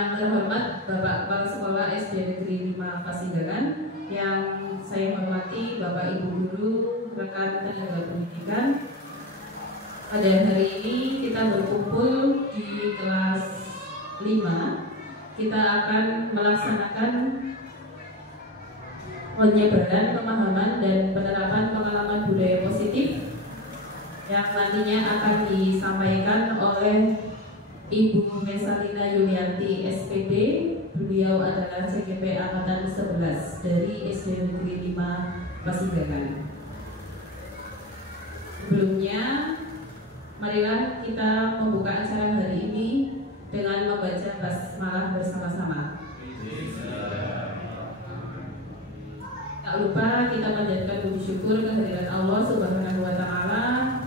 Yang terhormat Bapak Kepala Sekolah SD Negeri 5 Pasiggaran, yang saya hormati Bapak Ibu Guru, rekan tenaga pendidikan. Pada hari ini kita berkumpul di kelas 5. Kita akan melaksanakan penyebaran pemahaman dan penerapan pengalaman budaya positif yang nantinya akan disampaikan oleh Ibu Mesalina Yulianti SPD. Beliau adalah CGP Angkatan 11 dari SD Negeri 5 Pasiggaran. Sebelumnya, marilah kita membuka acara hari ini dengan membaca basmalah bersama-sama. Tak lupa kita panjatkan puji syukur kehadirat Allah Subhanahu wa Ta'ala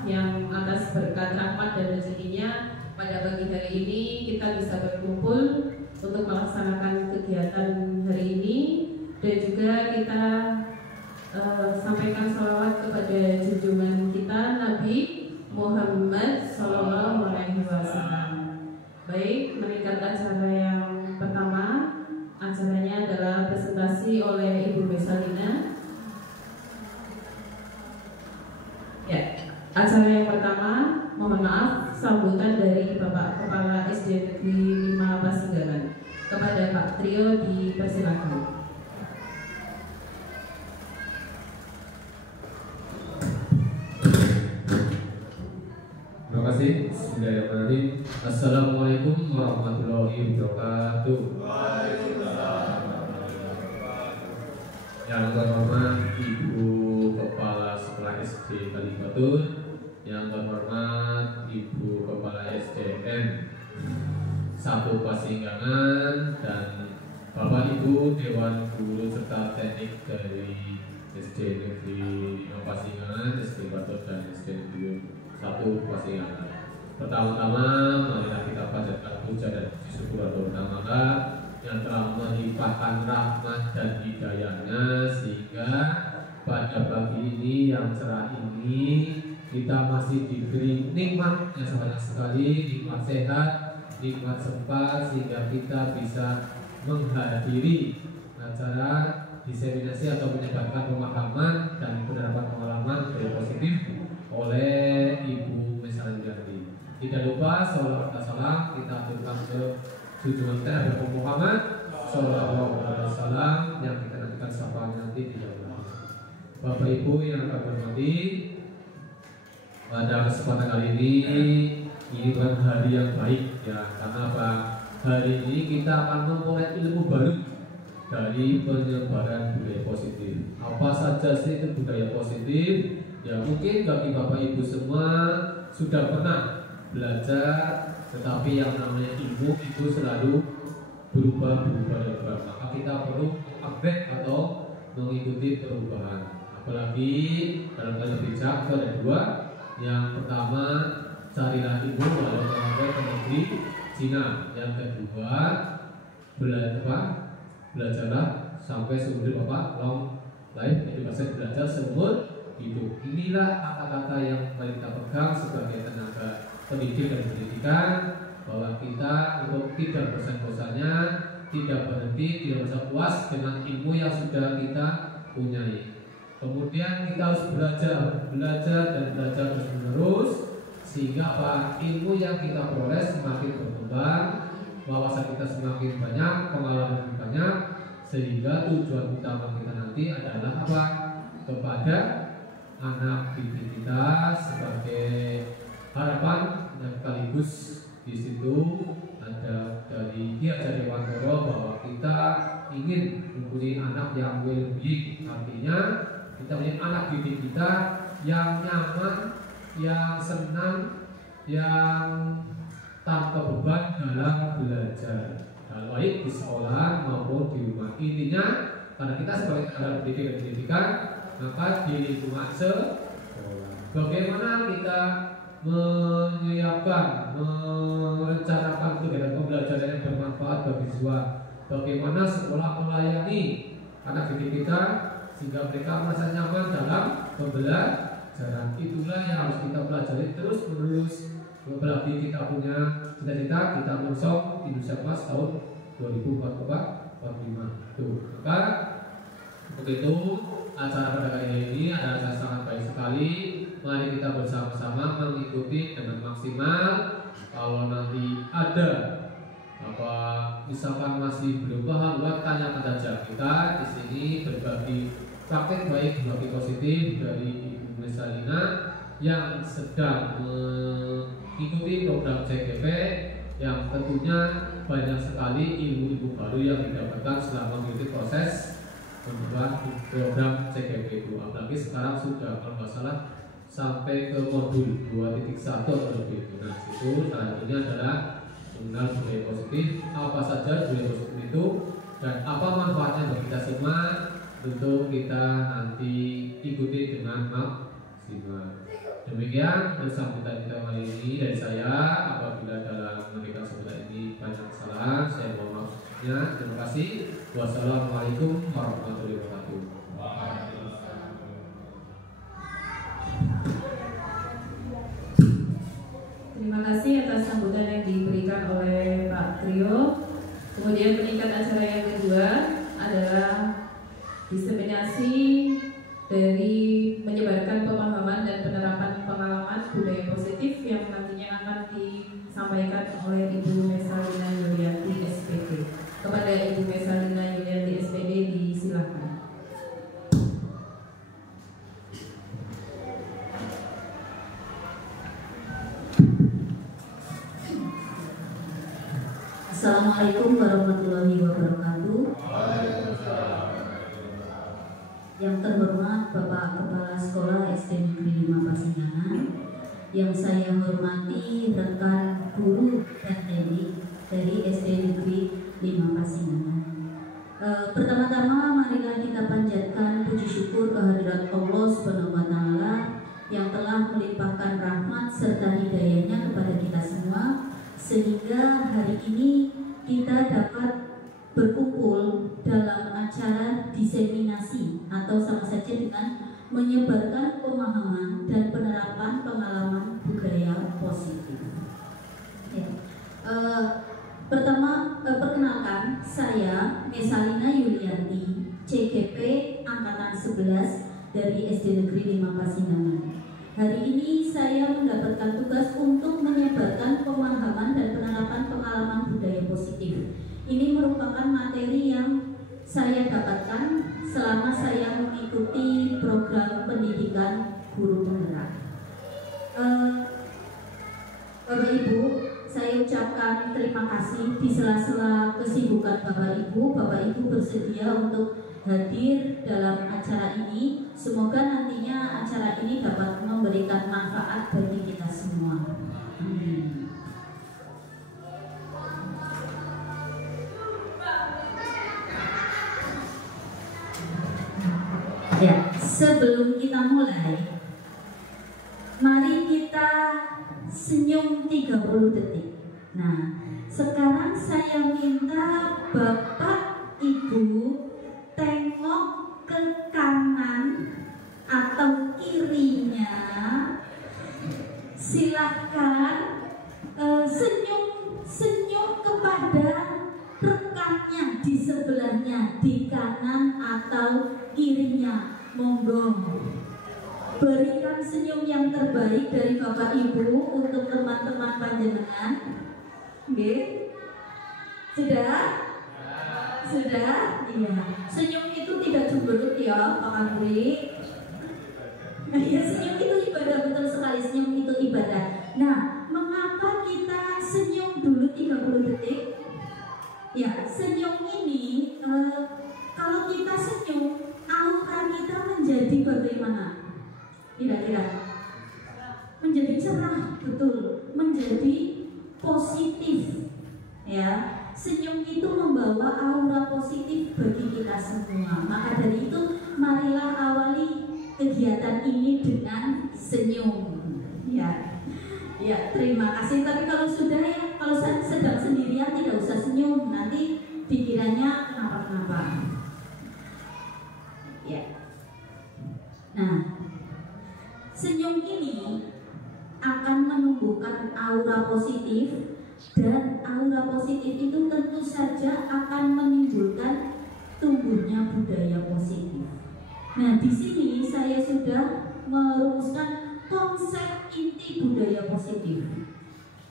yang atas berkat rahmat dan rezekinya pada pagi hari ini kita bisa berkumpul untuk melaksanakan kegiatan hari ini, dan juga kita sampaikan sholawat kepada junjungan kita Nabi Muhammad Sallallahu Alaihi Wasallam. Baik, meningkat acara yang pertama, acaranya adalah presentasi oleh Ibu Mesalina. Ya, acara yang pertama, mohon maaf, sambutan dari Bapak Kepala SD Negeri 5 Pasiggaran. Kepada Pak Trio dipersilakan. Terima kasih. Bismillahirrahmanirrahim. Assalamualaikum warahmatullahi wabarakatuh. Yang terhormat Ibu Kepala Sekolah SD Kalibatur, yang terhormat Ibu Kepala SDN 1 Pasiggaran, dan Bapak Ibu Dewan Guru serta teknik dari SD Negeri 5 Pasiggaran, SD Batur, dan SD Negeri 1 Pasiggaran. Pertama-tama, marilah kita panjatkan puja dan puji syukur kepada Allah yang telah melimpahkan rahmat dan hidayahnya, sehingga pada pagi ini yang cerah ini kita masih diberi nikmat yang sebanyak sekali, nikmat sehat, nikmat sempat, sehingga kita bisa menghadiri acara diseminasi atau menyebarkan pemahaman dan penerapan pengalaman budaya positif oleh Ibu Mesalina. Tidak lupa sholawat dan salam kita aturkan ke junjungan kita Nabi Muhammad Sallallahu Alaihi Wasallam yang kita nantikan sapa nanti di dalam. Bapak Ibu yang kami hormati, pada kesempatan kali ini bukan hari yang baik ya, karena apa? Hari ini kita akan memulai ilmu baru dari penyebaran budaya positif. Apa saja sih itu budaya positif? Ya mungkin bagi Bapak Ibu semua sudah pernah belajar, tetapi yang namanya ilmu itu selalu berubah. Maka kita perlu update atau mengikuti perubahan. Apalagi dalam hal bijak ada dua. Yang pertama, carilah ilmu walau sampai ke negeri Cina. Yang kedua, belajarlah sampai seumur Bapak long life education, belajar seumur hidup. Inilah kata-kata yang paling kita pegang sebagai tenaga pendidik dan pendidikan, bahwa kita untuk tidak bosan-bosannya, tidak berhenti, tidak merasa puas dengan ilmu yang sudah kita punyai. Kemudian kita harus belajar terus menerus, sehingga apa, ilmu yang kita peroleh semakin berkembang, wawasan kita semakin banyak, pengalaman banyak, sehingga tujuan utama kita nanti adalah apa? Kepada anak didik kita sebagai harapan, dan sekaligus di situ ada dari Ki Hajar Dewantara bahwa kita ingin mempunyai anak yang well-being, artinya kita punya anak didik kita yang nyaman, yang senang, yang tanpa beban dalam belajar, baik di sekolah maupun di rumah. Intinya karena kita sebagai tenaga pendidik dan pendidikan, maka di lingkungan sekolah bagaimana kita menyiapkan, merencanakan kegiatan pembelajaran yang bermanfaat bagi siswa, bagaimana sekolah melayani anak didik kita sehingga mereka merasa nyaman dalam pembelajaran. Itulah yang harus kita pelajari terus menerus. Apalagi kita punya cita-cita, kita mensok Indonesia Emas tahun 2045. Tuh, maka untuk itu acara pada kali ini adalah acara sangat baik sekali. Mari kita bersama-sama mengikuti dengan maksimal. Kalau nanti ada misalkan masih belum paham, tanyakan saja. Kita di sini berbagi praktek baik, berbagi positif dari Ibu Mesalina yang sedang mengikuti program CGP, yang tentunya banyak sekali ilmu-ilmu baru yang didapatkan selama mengikuti proses membuat program CGP itu. Apalagi sekarang sudah kalau nggak salah sampai ke modul 2.1 atau lebih. Nah, itu salah satunya adalah mengenal budaya positif. Apa saja budaya positif itu dan apa manfaatnya bagi kita semua, tentu kita nanti ikuti dengan maksimal. Demikian sambutan kita kali ini dari saya. Apabila dalam memberikan sambutan ini banyak kesalahan, saya mohon maafnya. Terima kasih. Wassalamualaikum warahmatullahi wabarakatuh. Terima kasih atas sambutan yang diberikan oleh Pak Trio. Kemudian peningkat acara yang kedua adalah diseminasi dari menyebarkan pemahaman dan penerapan pengalaman budaya positif yang nantinya akan disampaikan oleh Ibu Mesalina Yulianti SPD. Kepada Ibu Mesalina Yulianti SPD disilakan. Assalamualaikum warahmatullahi wabarakatuh. Yang terhormat Bapak Kepala Sekolah SD Negeri 5 Pasingangan, yang saya hormati rekan guru dan teknik dari SD Negeri 5 Pasingangan. Pertama-tama marilah kita panjatkan puji syukur kehadirat Allah Subhanahu wa Ta'ala yang telah melimpahkan rahmat serta hidayahnya kepada kita semua, sehingga hari ini kita dapat berkumpul dalam acara diseminasi atau sama saja dengan menyebarkan pemahaman dan penerapan pengalaman budaya positif. Ya. Perkenalkan, saya Mesalina Yulianti, CGP Angkatan 11 dari SD Negeri 5 Pasingangan. Hari ini saya mendapatkan tugas untuk menyebarkan pemahaman dan penerapan pengalaman budaya positif. Ini merupakan materi yang saya dapatkan selama saya mengikuti program pendidikan guru penggerak. Bapak Ibu, saya ucapkan terima kasih di sela-sela kesibukan Bapak Ibu bersedia untuk hadir dalam acara ini. Semoga nantinya acara ini dapat memberikan manfaat bagi kita semua. Amin. Ya, sebelum kita mulai, mari kita senyum 30 detik. Nah, sekarang saya minta Bapak Ibu tengok ke kanan atau kirinya. Silahkan senyum kepada rekannya di sebelahnya, di kanan atau kirinya. Monggo berikan senyum yang terbaik dari Bapak Ibu untuk teman-teman panjenengan. Oke, sudah? Iya. Senyum itu tidak cemberut ya, Pak Andri. Ya, senyum itu ibadah, betul sekali. Senyum itu ibadah. Nah, mengapa kita senyum dulu 30 detik? Ya, senyum ini kalau kita senyum, aura kita menjadi bagaimana? Kira-kira menjadi cerah, betul, menjadi positif. Ya, senyum itu membawa aura positif bagi kita semua. Maka dari itu, marilah awali kegiatan ini dengan senyum. Ya, terima kasih. Tapi kalau sudah ya, kalau sedang sendirian tidak usah senyum, nanti pikirannya kenapa-kenapa. Ya. Nah, senyum ini akan menumbuhkan aura positif Dan aura positif itu tentu saja akan menimbulkan tumbuhnya budaya positif. Nah, di sini saya sudah merumuskan konsep inti budaya positif.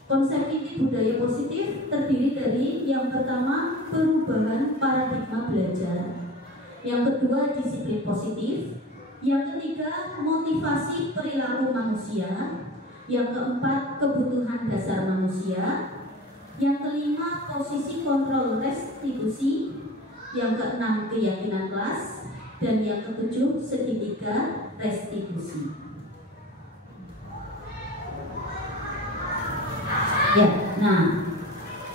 Konsep inti budaya positif terdiri dari yang pertama perubahan paradigma belajar, yang kedua disiplin positif, yang ketiga motivasi perilaku manusia, yang keempat kebutuhan dasar manusia, yang kelima posisi kontrol restitusi, yang keenam keyakinan kelas, dan yang ketujuh segitiga restitusi. Ya, nah,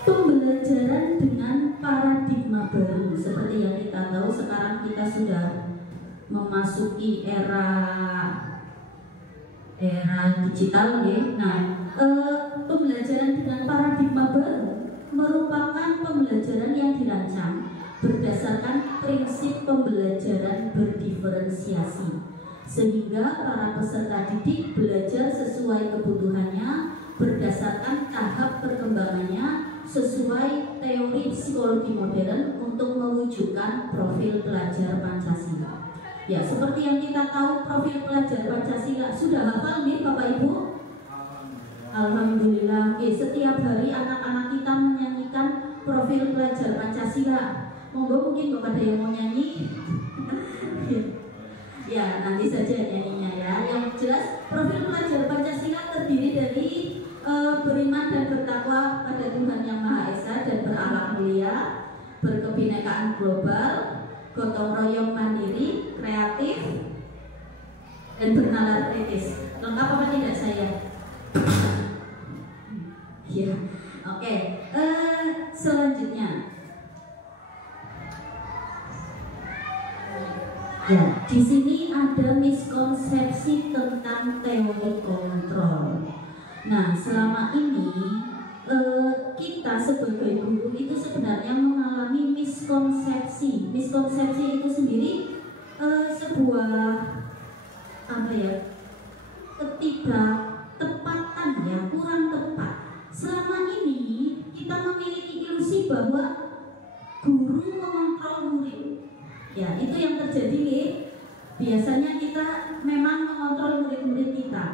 pembelajaran dengan paradigma baru seperti yang kita tahu sekarang kita sudah memasuki era digital ya. Nah, pembelajaran dengan paradigma baru merupakan pembelajaran yang dirancang berdasarkan prinsip pembelajaran berdiferensiasi, sehingga para peserta didik belajar sesuai kebutuhannya berdasarkan tahap perkembangannya sesuai teori psikologi modern untuk mewujudkan profil pelajar Pancasila. Ya, seperti yang kita tahu profil pelajar Pancasila sudah hafal nih Bapak Ibu? Alhamdulillah. Oke, setiap hari anak-anak kita menyanyikan profil pelajar Pancasila. Monggo mungkin Bapak ada yang mau nyanyi? Ya, nanti saja nyanyinya ya. Yang jelas profil pelajar Pancasila terdiri dari beriman dan bertakwa pada Tuhan Yang Maha Esa dan berakhlak mulia, berkebinekaan global, gotong royong mandiri, kreatif, dan bernalar kritis. Lengkap apa tidak saya? Ya, oke. Selanjutnya, ya, di sini ada miskonsepsi tentang teori kontrol. Nah, selama ini kita sebagai guru itu sebenarnya mengalami miskonsepsi. Miskonsepsi itu sendiri sebuah ketidaktepatan ya, kurang tepat. Selama ini kita memiliki ilusi bahwa guru mengontrol murid. Ya, itu yang terjadi. Biasanya kita memang mengontrol murid-murid kita.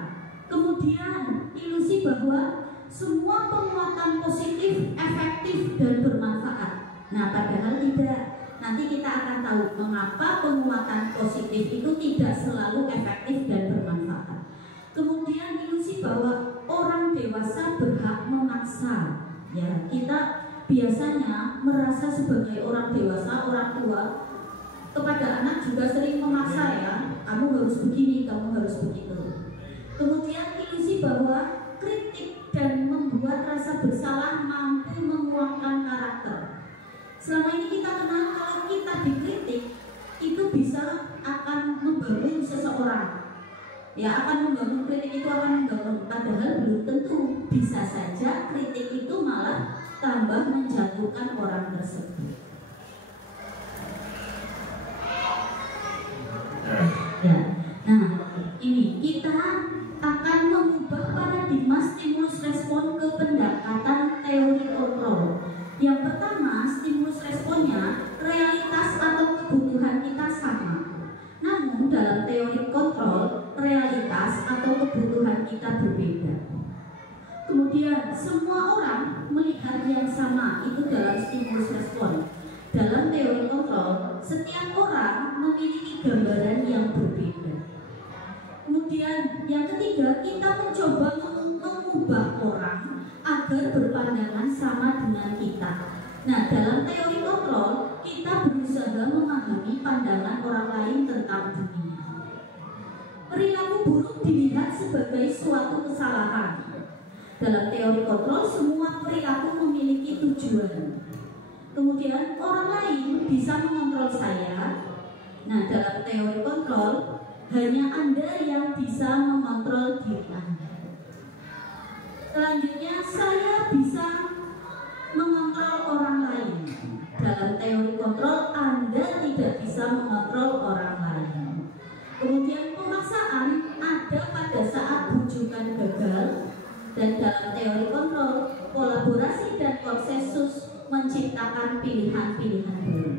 Kemudian ilusi bahwa semua penguatan positif, efektif, dan bermanfaat. Nah, padahal tidak. Nanti kita akan tahu mengapa penguatan positif itu tidak selalu efektif dan bermanfaat. Kemudian ilusi bahwa orang dewasa berhak memaksa. Ya, kita biasanya merasa sebagai orang dewasa, orang tua kepada anak juga sering memaksa ya. Kamu harus begini, kamu harus begitu. Kemudian ilusi bahwa kritik dan membuat rasa bersalah mampu menguatkan karakter. Selama ini kita kenal kalau kita dikritik itu bisa akan membangun seseorang. Ya, akan membangun, kritik itu akan membangun. Padahal belum tentu. Bisa saja kritik itu malah tambah menjatuhkan orang tersebut. Ya, nah ini kita akan mengubah paradigma stimulus respon ke pendekatan teori kontrol. Yang pertama, stimulus responnya realitas atau kebutuhan kita sama. Namun dalam teori kontrol, realitas atau kebutuhan kita berbeda. Kemudian semua orang melihat yang sama itu dalam stimulus respon. Dalam teori kontrol, setiap orang memiliki gambaran yang berbeda. Kemudian yang ketiga, kita mencoba mengubah orang agar berpandangan sama dengan kita. Nah, dalam teori kontrol, kita berusaha memahami pandangan orang lain tentang dunia. Perilaku buruk dilihat sebagai suatu kesalahan. Dalam teori kontrol, semua perilaku memiliki tujuan. Kemudian orang lain bisa mengontrol saya. Nah, dalam teori kontrol, hanya Anda yang bisa mengontrol diri Anda. Selanjutnya, saya bisa mengontrol orang lain. Dalam teori kontrol, Anda tidak bisa mengontrol orang lain. Kemudian pemaksaan ada pada saat bujukan gagal. Dan dalam teori kontrol, kolaborasi dan konsensus menciptakan pilihan-pilihan baru.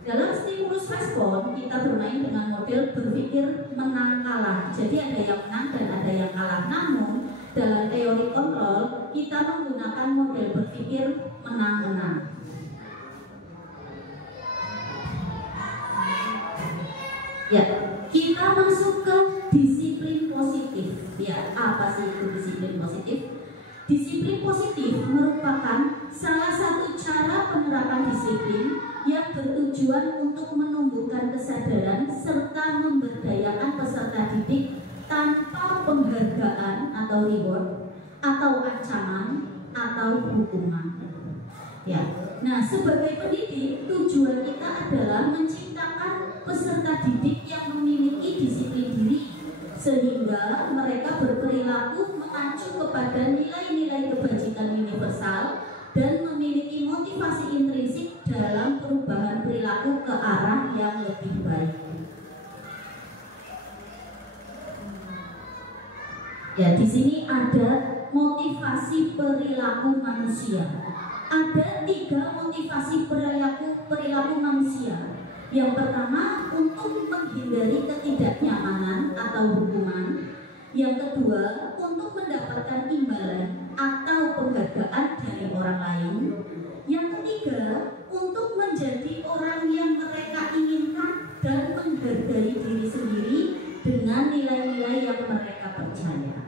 Dalam stimulus respon, kita bermain dengan model berpikir menang kalah. Jadi ada yang menang dan ada yang kalah. Namun dalam teori kontrol, kita menggunakan model berpikir menang-menang. Ya, kita masuk ke disiplin positif. Ya, apa sih itu disiplin positif? Disiplin positif merupakan salah satu cara penerapan disiplin yang bertujuan untuk menumbuhkan kesadaran serta memberdayakan peserta didik tanpa penghargaan atau reward atau ancaman atau hukuman. Ya, nah sebagai pendidik tujuan kita adalah menciptakan peserta didik yang memiliki disiplin diri sehingga mereka berperilaku mengacu kepada nilai-nilai kebajikan universal dan memiliki motivasi intrinsik dalam perubahan perilaku ke arah yang lebih baik. Ya, di sini ada motivasi perilaku manusia. Ada 3 motivasi perilaku manusia. Yang pertama, untuk menghindari ketidaknyamanan atau hukuman. Yang kedua, untuk mendapatkan imbalan atau penghargaan dari orang lain. Yang ketiga, untuk menjadi orang yang mereka inginkan dan menghargai diri sendiri dengan nilai-nilai yang mereka percaya.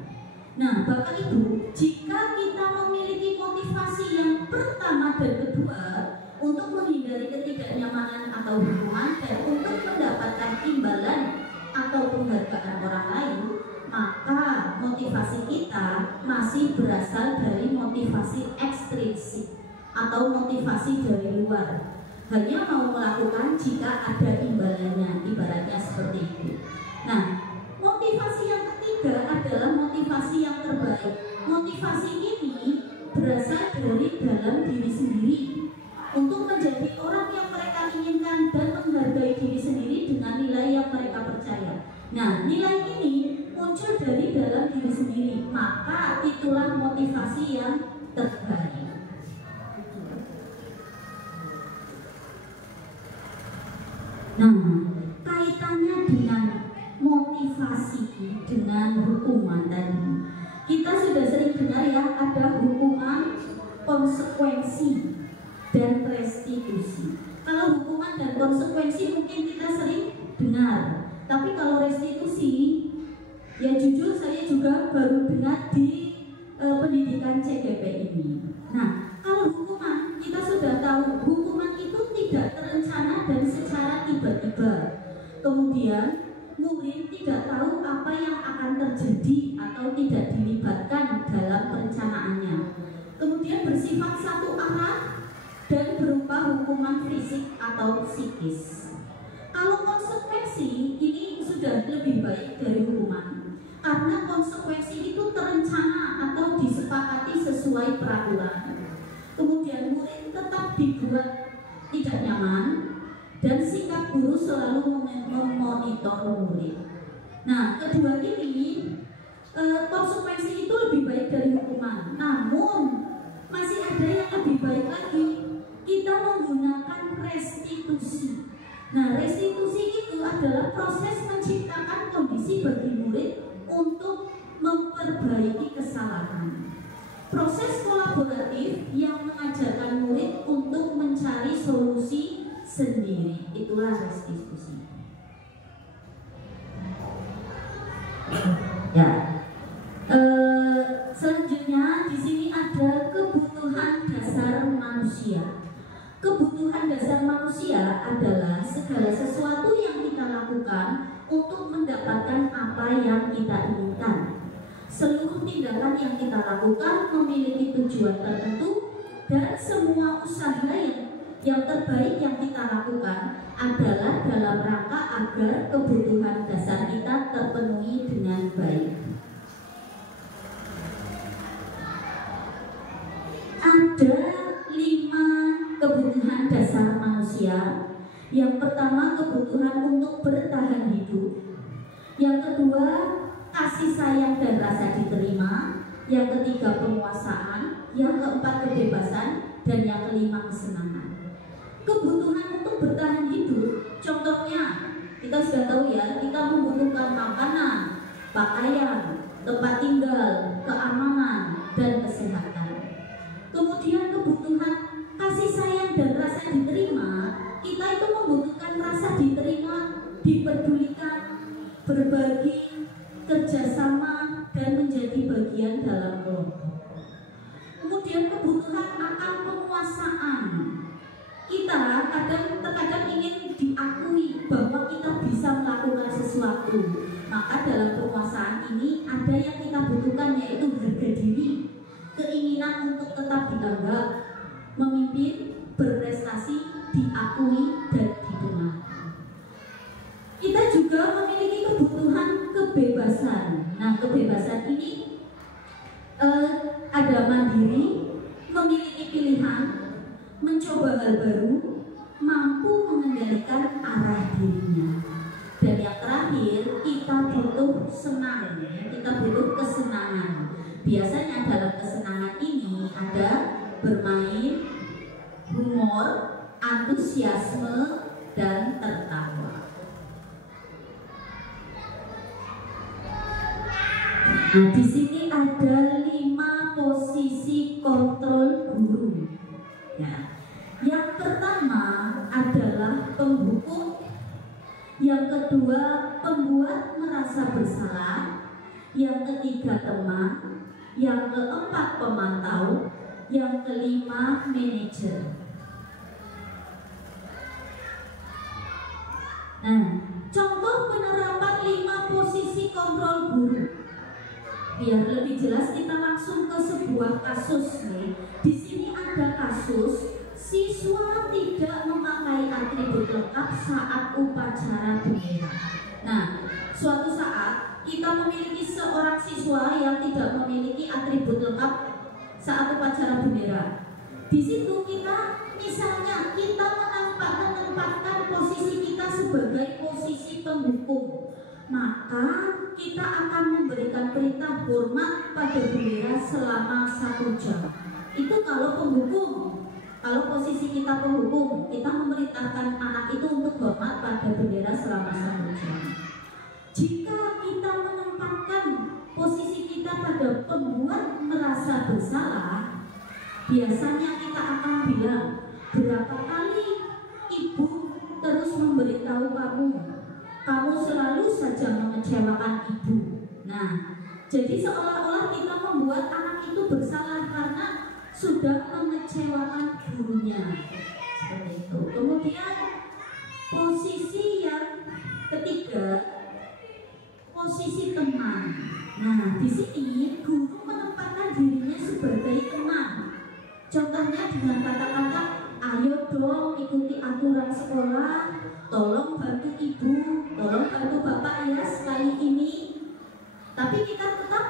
Nah, Bapak Ibu, jika kita memiliki motivasi yang pertama dan kedua untuk menghindari ketidaknyamanan atau hukuman dan untuk mendapatkan imbalan atau penghargaan orang lain, maka motivasi kita masih berasal dari motivasi ekstrinsik atau motivasi dari luar. Hanya mau melakukan jika ada imbalannya, ibaratnya seperti itu. Nah, motivasi yang ketiga adalah motivasi yang terbaik. Motivasi ini berasal dari dalam diri sendiri untuk menjadi orang yang mereka inginkan dan menghargai diri sendiri dengan nilai yang mereka percaya. Nah, nilai ini muncul dari dalam diri sendiri, maka itulah motivasi yang terbaik. Nah, kaitannya dengan motivasi dengan hukuman tadi, kita sudah sering dengar ya, ada hukuman, konsekuensi, dan restitusi. Kalau hukuman dan konsekuensi mungkin kita sering dengar, tapi kalau restitusi, ya jujur saya juga baru dengar di pendidikan CGP ini. Nah, kalau hukuman, kita sudah tahu hukuman itu tidak terencana dan secara tiba-tiba. Kemudian murid tidak tahu apa yang akan terjadi atau tidak dilibatkan dalam perencanaannya. Kemudian bersifat satu arah dan berupa hukuman fisik atau psikis. Kalau konsekuensi ini sudah lebih baik dari hukuman, karena konsekuensi itu terencana atau disepakati sesuai peraturan. Kemudian murid tetap dibuat tidak nyaman dan sikap guru selalu memonitor murid. Nah, kedua ini konsekuensi itu lebih baik dari hukuman. Namun masih ada yang lebih baik lagi. Kita menggunakan restitusi. Nah, restitusi itu adalah proses menciptakan kondisi bagi murid untuk memperbaiki kesalahan. Proses kolaboratif yang mengajarkan murid untuk mencari solusi sendiri, itulah restitusi. Ya, selanjutnya di sini ada kebutuhan dasar manusia. Kebutuhan dasar manusia adalah segala sesuatu yang kita lakukan untuk mendapatkan apa yang kita inginkan. Seluruh tindakan yang kita lakukan memiliki tujuan tertentu dan semua usaha yang terbaik yang kita lakukan adalah dalam rangka agar kebutuhan dasar kita terpenuhi dengan baik. Ada 5 kebutuhan dasar manusia. Yang pertama, kebutuhan untuk bertahan hidup. Yang kedua, kasih sayang dan rasa diterima. Yang ketiga, penguasaan. yang keempat kebebasan, dan yang kelima kesenangan. Kebutuhan untuk bertahan hidup, contohnya kita sudah tahu ya, kita membutuhkan makanan, pakaian, tempat tinggal, keamanan, dan kesehatan. Kemudian kebutuhan kasih sayang dan rasa diterima, kita itu membutuhkan rasa diterima, diperdulikan, berbagi, kerjasama, dan menjadi bagian dalam kelompok. Kemudian kebutuhan akan penguasaan, kita terkadang ingin diakui bahwa kita bisa melakukan sesuatu. Maka dalam penguasaan ini ada yang kita butuhkan, yaitu harga diri, keinginan untuk tetap dianggap, memimpin, berprestasi, diakui, dan didengar. Kita juga memiliki kebutuhan kebebasan. Nah, kebebasan ini ada mandiri, memiliki pilihan, mencoba hal baru, mampu mengendalikan arah dirinya. Dan yang terakhir, kita butuh senang, kita butuh kesenangan. Biasanya dalam kesenangan ini ada bermain, humor, antusiasme, dan tertawa. Nah, di sini ada 5 posisi kontrol guru. Ya. Yang pertama adalah penghukum, yang kedua pembuat merasa bersalah, yang ketiga teman, yang keempat pemantau, yang kelima manajer. Nah, contoh penerapan 5 posisi kontrol guru. Biar lebih jelas kita langsung ke sebuah kasus nih. Di sini ada kasus siswa tidak memakai atribut lengkap saat upacara bendera. Nah, suatu saat kita memiliki seorang siswa yang tidak memiliki atribut lengkap saat upacara bendera. Di situ kita misalnya kita menempatkan posisi kita sebagai posisi penghukum, maka kita akan memberikan perintah hormat pada bendera selama 1 jam. Itu kalau penghukum. Kalau posisi kita penghukum, kita memerintahkan anak itu untuk hormat pada bendera selama 1 jam. Jika kita menempatkan posisi kita pada pembuat merasa bersalah, biasanya kita akan bilang, berapa kali ibu terus memberitahu kamu selalu saja mengecewakan ibu. Nah, jadi seolah-olah kita membuat anak itu bersalah karena sudah mengecewakan gurunya. Seperti itu. Kemudian posisi yang ketiga, posisi teman. Nah, di sini guru menempatkan dirinya sebagai teman. Contohnya dengan kata-kata, ayo dong ikuti aturan sekolah, tolong bantu ibu, tolong bantu bapak ya sekali ini. Tapi kita tetap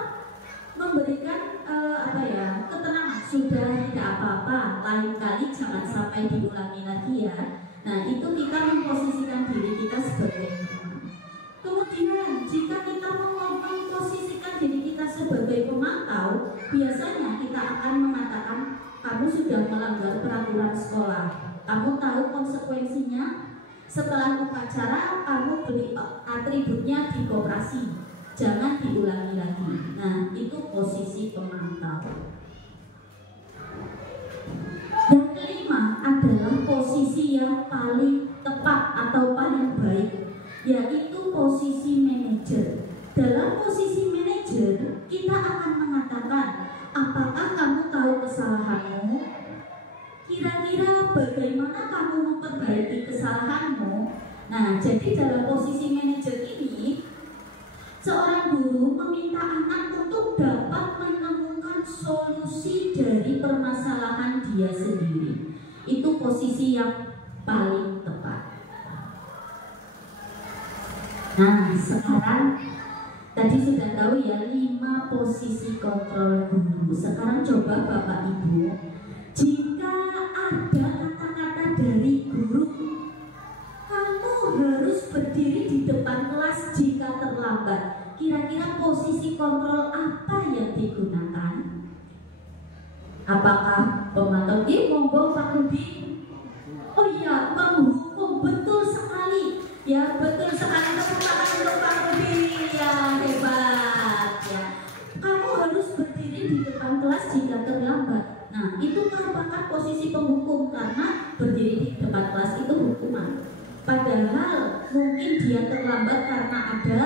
memberikan ketenangan, sudah tidak apa-apa, lain kali jangan sampai diulangi lagi ya. Nah, itu kita memposisikan diri kita sebagai teman. Kemudian jika kita memposisikan diri kita sebagai pemantau, biasanya kita akan mengatakan, kamu sudah melanggar peraturan sekolah, kamu tahu konsekuensinya. Setelah upacara kamu beli atributnya di koperasi, jangan diulangi lagi. Nah, itu posisi pemantau. Yang kelima adalah posisi yang paling tepat atau paling baik, yaitu posisi manajer. Dalam posisi manajer, kita akan mengatakan, apakah kamu tahu kesalahanmu? Kira-kira bagaimana kamu memperbaiki kesalahanmu? Nah, jadi dalam posisi manajer ini, seorang guru meminta anak untuk dapat menemukan solusi dari permasalahan dia sendiri. Itu posisi yang paling tepat. Nah, sekarang tadi sudah tahu ya 5 posisi kontrol guru. Sekarang coba Bapak Ibu, jika ada kata-kata dari guru, kamu harus berdiri di depan kelas jika terlambat. Kira-kira posisi kontrol apa yang digunakan? Apakah pemantau? Monggo Pak Rudi. Oh iya, penghukum, betul sekali. Ya, betul sekali. Tepuk tangan untuk Pak Rudi. Ya, hebat. Ya, kamu harus berdiri di depan kelas jika terlambat. Nah, itu merupakan posisi penghukum karena berdiri di depan kelas itu hukuman. Padahal mungkin dia terlambat karena ada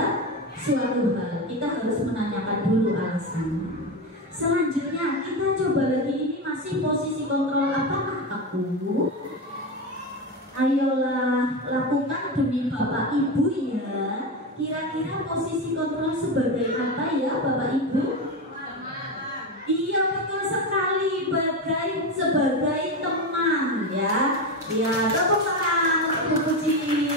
suatu hal. Kita harus menanyakan dulu alasannya. Selanjutnya kita coba lagi, ini masih posisi kontrol. Apakah aku? Ayolah lakukan demi Bapak Ibu ya. Kira-kira posisi kontrol sebagai apa ya Bapak Ibu? Iya betul sekali, sebagai teman ya. Ya, tepuk tangan untuk puji.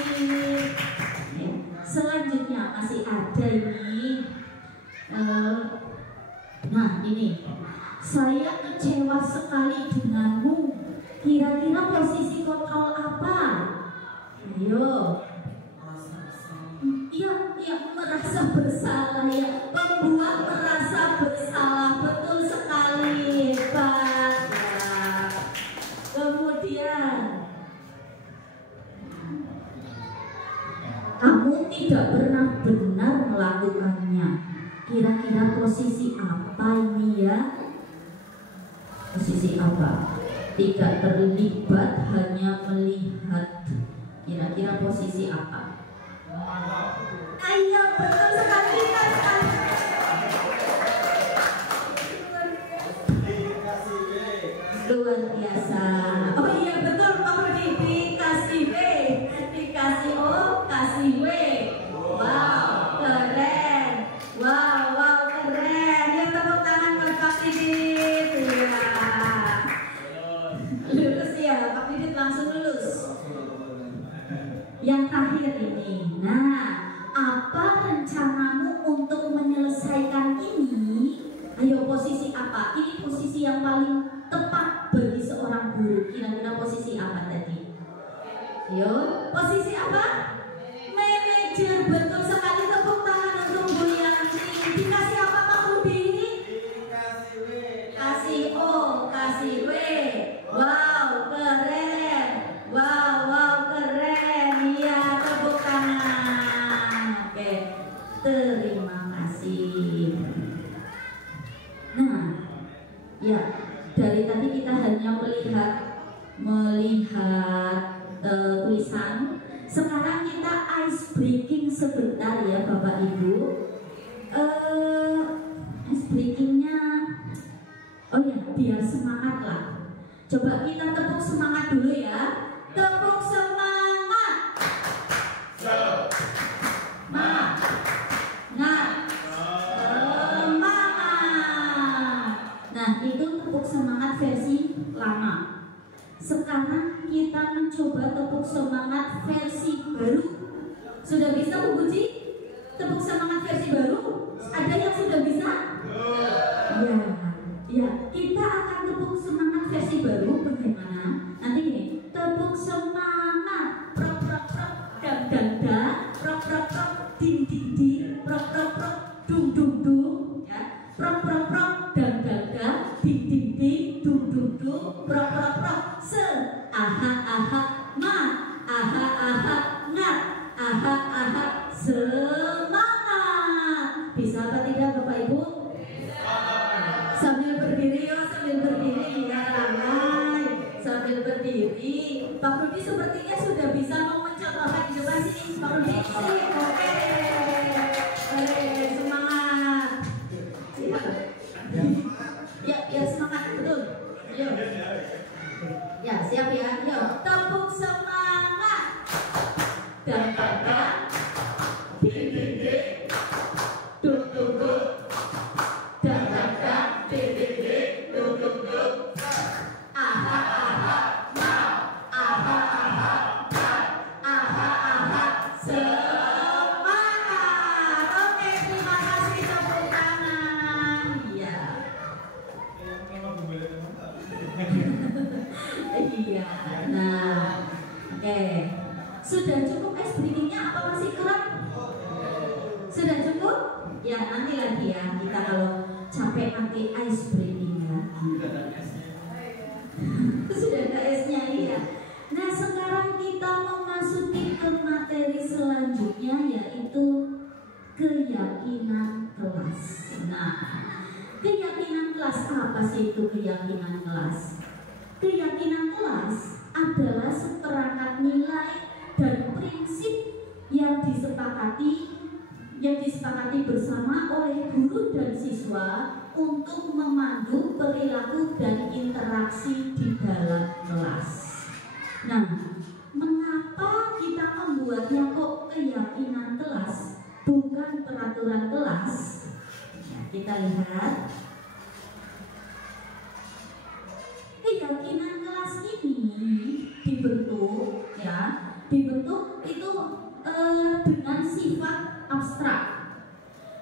Selanjutnya masih ada ini. Nah ini, saya kecewa sekali denganmu. Kira-kira posisi kontrol apa? Ayo. Iya, merasa bersalah ya. Membuat merasa bersalah, betul sekali, Pak. Ya. Kemudian, kamu tidak pernah benar melakukannya. Kira-kira posisi apa ini ya? Posisi apa? Tidak terlibat, hanya melihat. Kira-kira posisi apa? Ayo, betul sekali. Luar biasa. Oh iya betul Pak Rudi, dikasih W, dikasih O, kasih W. Wow, keren. Wow, keren. Ya tepuk tangan buat Pak Didit. Ya. Lulus ya, Pak Didit langsung lulus. Yang terakhir ini. Nah, apa rencanamu untuk menyelesaikan ini? Ayo, posisi apa? Ini posisi yang paling tepat bagi seorang guru. Kira-kira posisi apa tadi? Ayo, posisi apa? Manajer, betul sekali. Tepuk tangan untuk Bu Yanti. Dikasih apa Pak Rudi ini? Dikasih W. Kasih O, kasih W. Wow, keren. Wow, keren. Iya, tepuk tangan. Oke, terima kasih. Nah, ya, dari tadi kita hanya melihat tulisan. Sekarang kita ice breaking sebentar ya Bapak Ibu. Ice breakingnya, oh ya, biar semangat lah. Coba kita tepuk semangat dulu ya. Tepuk semangat. Semangat. Nah, itu tepuk semangat versi lama. Sekarang kita mencoba tepuk semangat versi baru. Sudah bisa Bu Puji? Tepuk semangat versi baru? Ada yang sudah bisa? Ya, kita akan tepuk semangat versi baru. Bagaimana? Nanti gini, tepuk semangat, prok prok prok, dang dang dang, prok prok prok, ding ding ding, prok prok prok, dung dung dung, ya, prok prok prok, dang dang dang, ding ding ding, dung dung dung, prok prok prok, se, aha aha, ma, aha aha, ngat, aha aha, semangat. Bisa apa tidak Bapak Ibu? Sambil berdiri ya, ramai. Sambil berdiri. Pak Rudi sepertinya sudah bisa mau mencontohkan di depan sini. Pak Rudi, oke. Semangat. Ya semangat betul. Ayo. Ya siap ya. Yuk tepuk semangat. Dan sudah cukup ice breakingnya apa masih kurang? Sudah cukup? Ya nanti lagi ya, kita kalau capek nanti ice breaking lagi. Sudah ada S-nya ya. Nah sekarang kita memasuki ke materi selanjutnya, yaitu keyakinan kelas. Nah, keyakinan kelas apa sih itu keyakinan kelas? Keyakinan kelas adalah seperangkat nilai dan prinsip yang disepakati bersama oleh guru dan siswa untuk memandu perilaku dan interaksi di dalam kelas. Nah, mengapa kita membuatnya kok keyakinan kelas, bukan peraturan kelas? Ya, kita lihat. Keyakinan kelas ini dibentuk itu dengan sifat abstrak,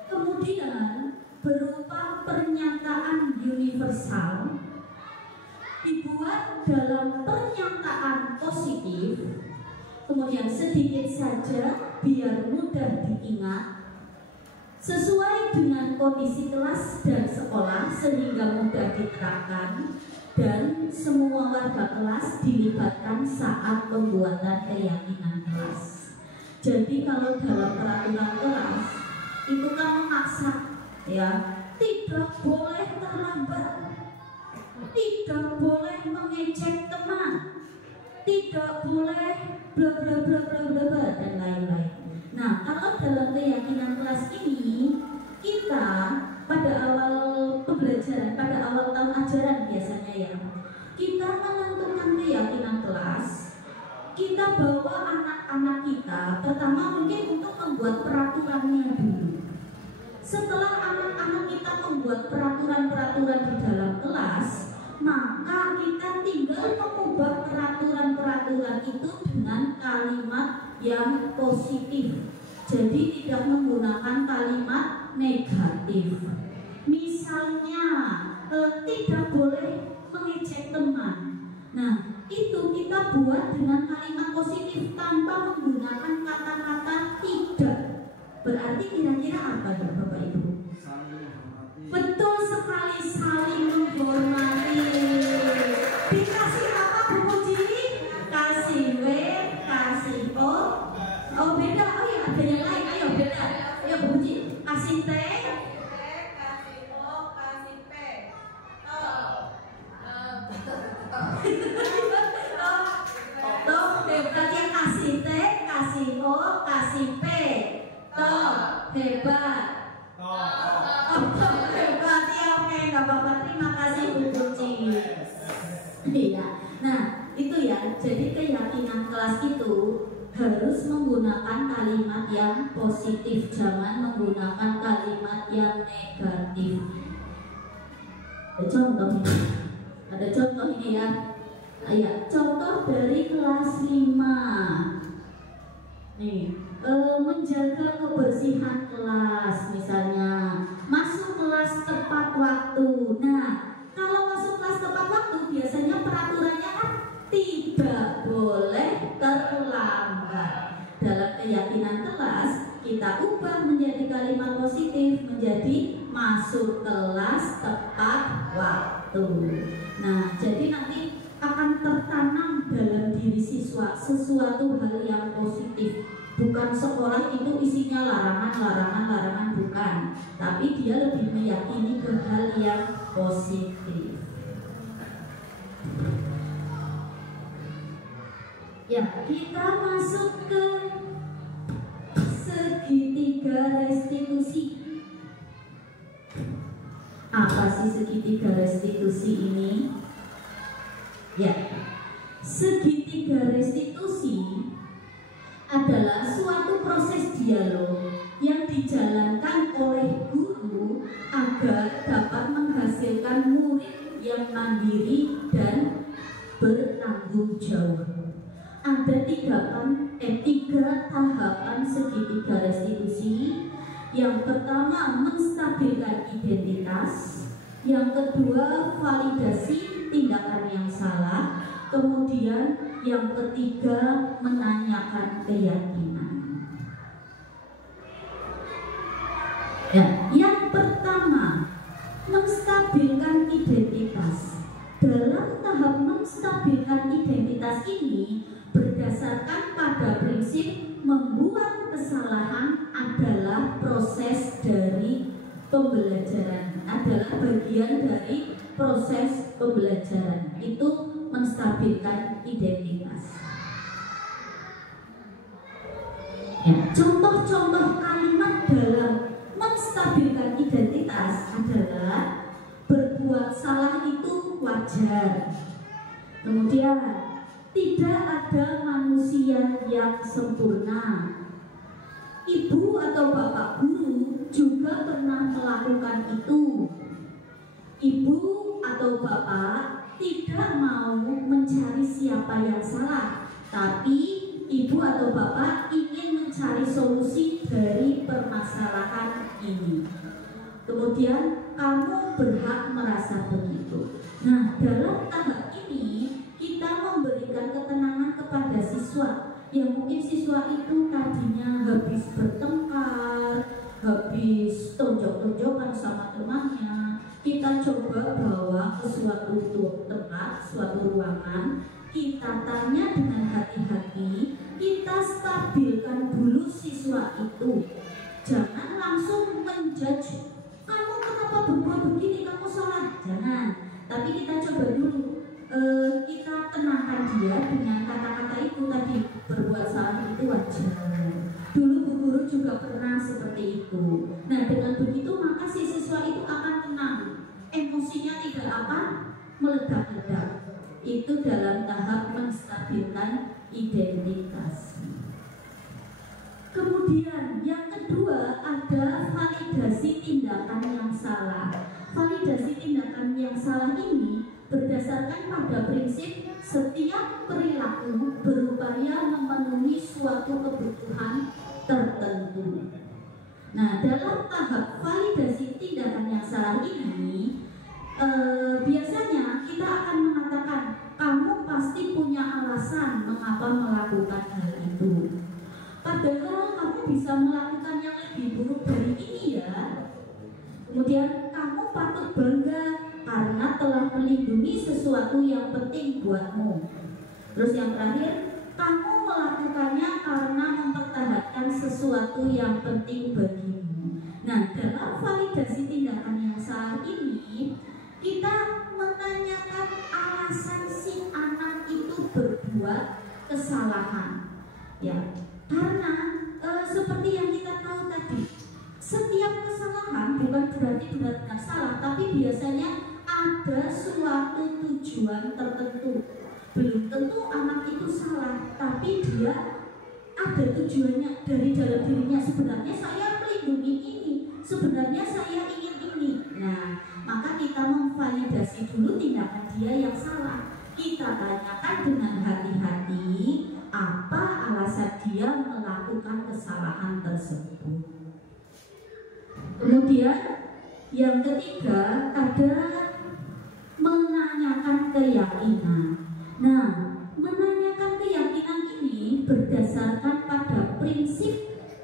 kemudian berupa pernyataan universal, dibuat dalam pernyataan positif, kemudian sedikit saja biar mudah diingat, sesuai dengan kondisi kelas dan sekolah sehingga mudah diterapkan, dan semua warga kelas dilibatkan saat pembuatan keyakinan kelas. Jadi kalau dalam peraturan kelas itu kan memaksa, ya, tidak boleh terlambat, tidak boleh mengejek teman, tidak boleh bla bla bla bla bla bla dan lain-lain. Nah, kalau dalam keyakinan kelas ini kita pada awal pembelajaran, pada awal tahun ajaran biasanya ya, kita menentukan keyakinan kelas, kita bawa anak-anak kita, pertama mungkin untuk membuat peraturannya dulu. Setelah anak-anak kita membuat peraturan-peraturan di dalam kelas, maka kita tinggal mengubah peraturan-peraturan itu dengan kalimat yang positif. Jadi tidak menggunakan kalimat negatif. Misalnya tidak boleh mengejek teman. Nah, itu kita buat dengan kalimat positif tanpa menggunakan kata-kata tidak. Berarti kira-kira apa ya Bapak Ibu? Betul sekali, saling menghormati. Dikasih apa Bu Puji? Kasih W, kasih O. Oh beda, oh ya ada yang lain, ayo beda. Ayo Bu Puji, kasih T, kasih O, kasih P. Toh hebat ya, kasih T, kasih O, kasih P. Toh hebat. Hebat ya, oke nggak apa-apa, terima kasih Bu Puji. Iya, nah itu ya. Jadi keyakinan kelas itu harus menggunakan kalimat yang positif, jangan menggunakan kalimat yang negatif. Ada contoh ini ya. Ya, contoh dari kelas 5. Nih, menjaga kebersihan kelas misalnya, masuk kelas tepat waktu. Nah, kalau masuk kelas tepat waktu biasanya peraturannya kan tidak boleh terlambat. Dalam keyakinan kelas kita ubah menjadi kalimat positif, menjadi masuk kelas tepat waktu. Nah, jadi nanti akan tertanam dalam diri siswa sesuatu hal yang positif. Bukan sekolah itu isinya larangan, bukan. Tapi dia lebih meyakini ke hal yang positif. Ya, kita masuk ke segitiga restitusi. Apa sih segitiga restitusi ini? Ya, segitiga restitusi adalah suatu proses dialog yang dijalankan oleh guru agar dapat menghasilkan murid yang mandiri dan bertanggung jawab. Ada tiga tahapan segitiga restitusi. Yang pertama, menstabilkan identitas. Yang kedua, validasi tindakan yang salah. Kemudian yang ketiga, menanyakan keyakinan. Ya, yang pertama, menstabilkan identitas. Dalam tahap menstabilkan identitas ini berdasarkan pada prinsip membuat kesalahan adalah proses dari pembelajaran, adalah bagian dari proses pembelajaran. Itu menstabilkan identitas. Ya, contoh-contoh kalimat dalam menstabilkan identitas adalah berbuat salah itu wajar. Kemudian tidak ada manusia yang sempurna. Ibu atau bapak guru juga pernah melakukan itu. Ibu atau bapak tidak mau mencari siapa yang salah, tapi ibu atau bapak ingin mencari solusi dari permasalahan ini. Kemudian kamu berhak merasa begitu. Nah, dalam tahap ini kita memberikan ketenangan kepada siswa yang mungkin siswa itu tadinya habis bertengkar, habis tonjok-tonjokan sama temannya. Kita coba bawa ke suatu tempat, suatu ruangan, kita tanya dengan hati-hati, kita stabilkan dulu siswa itu. Jangan langsung menjudge, kamu kenapa berbuat begini, kamu salah. Jangan, tapi kita coba dulu, kita tenangkan dia dengan kata-kata itu tadi, berbuat salah itu wajar. Dulu Bu Guru juga pernah seperti itu. Nah, dengan begitu maka si siswa itu akan tenang, emosinya tidak akan meledak-ledak. Itu dalam tahap menstabilkan identitas. Kemudian yang kedua ada validasi tindakan yang salah. Validasi tindakan yang salah ini berdasarkan pada prinsip setiap perilaku berupaya memenuhi suatu kebutuhan tertentu. Nah, dalam tahap validasi tindakan yang salah ini biasanya kita akan mengatakan kamu pasti punya alasan mengapa melakukan hal itu. Padahal kamu bisa melakukan yang lebih buruk dari ini ya. Kemudian kamu patut bangga karena telah melindungi sesuatu yang penting buatmu. Terus yang terakhir, kamu melakukannya karena mempertahankan sesuatu yang penting bagimu. Nah, dalam validasi tindakan yang salah ini, kita menanyakan alasan si anak itu berbuat kesalahan. Ya, karena seperti yang kita tahu tadi, setiap kesalahan bukan berarti benar-benar salah, tapi biasanya ada suatu tujuan tertentu. Belum tentu anak itu salah, tapi dia ada tujuannya dari dalam dirinya. Sebenarnya saya melindungi ini, sebenarnya saya ingin ini. Nah, maka kita memvalidasi dulu tindakan dia yang salah. Kita tanyakan dengan hati-hati apa alasan dia melakukan kesalahan tersebut. Kemudian yang ketiga ada menanyakan keyakinan. Nah, menanyakan keyakinan ini berdasarkan pada prinsip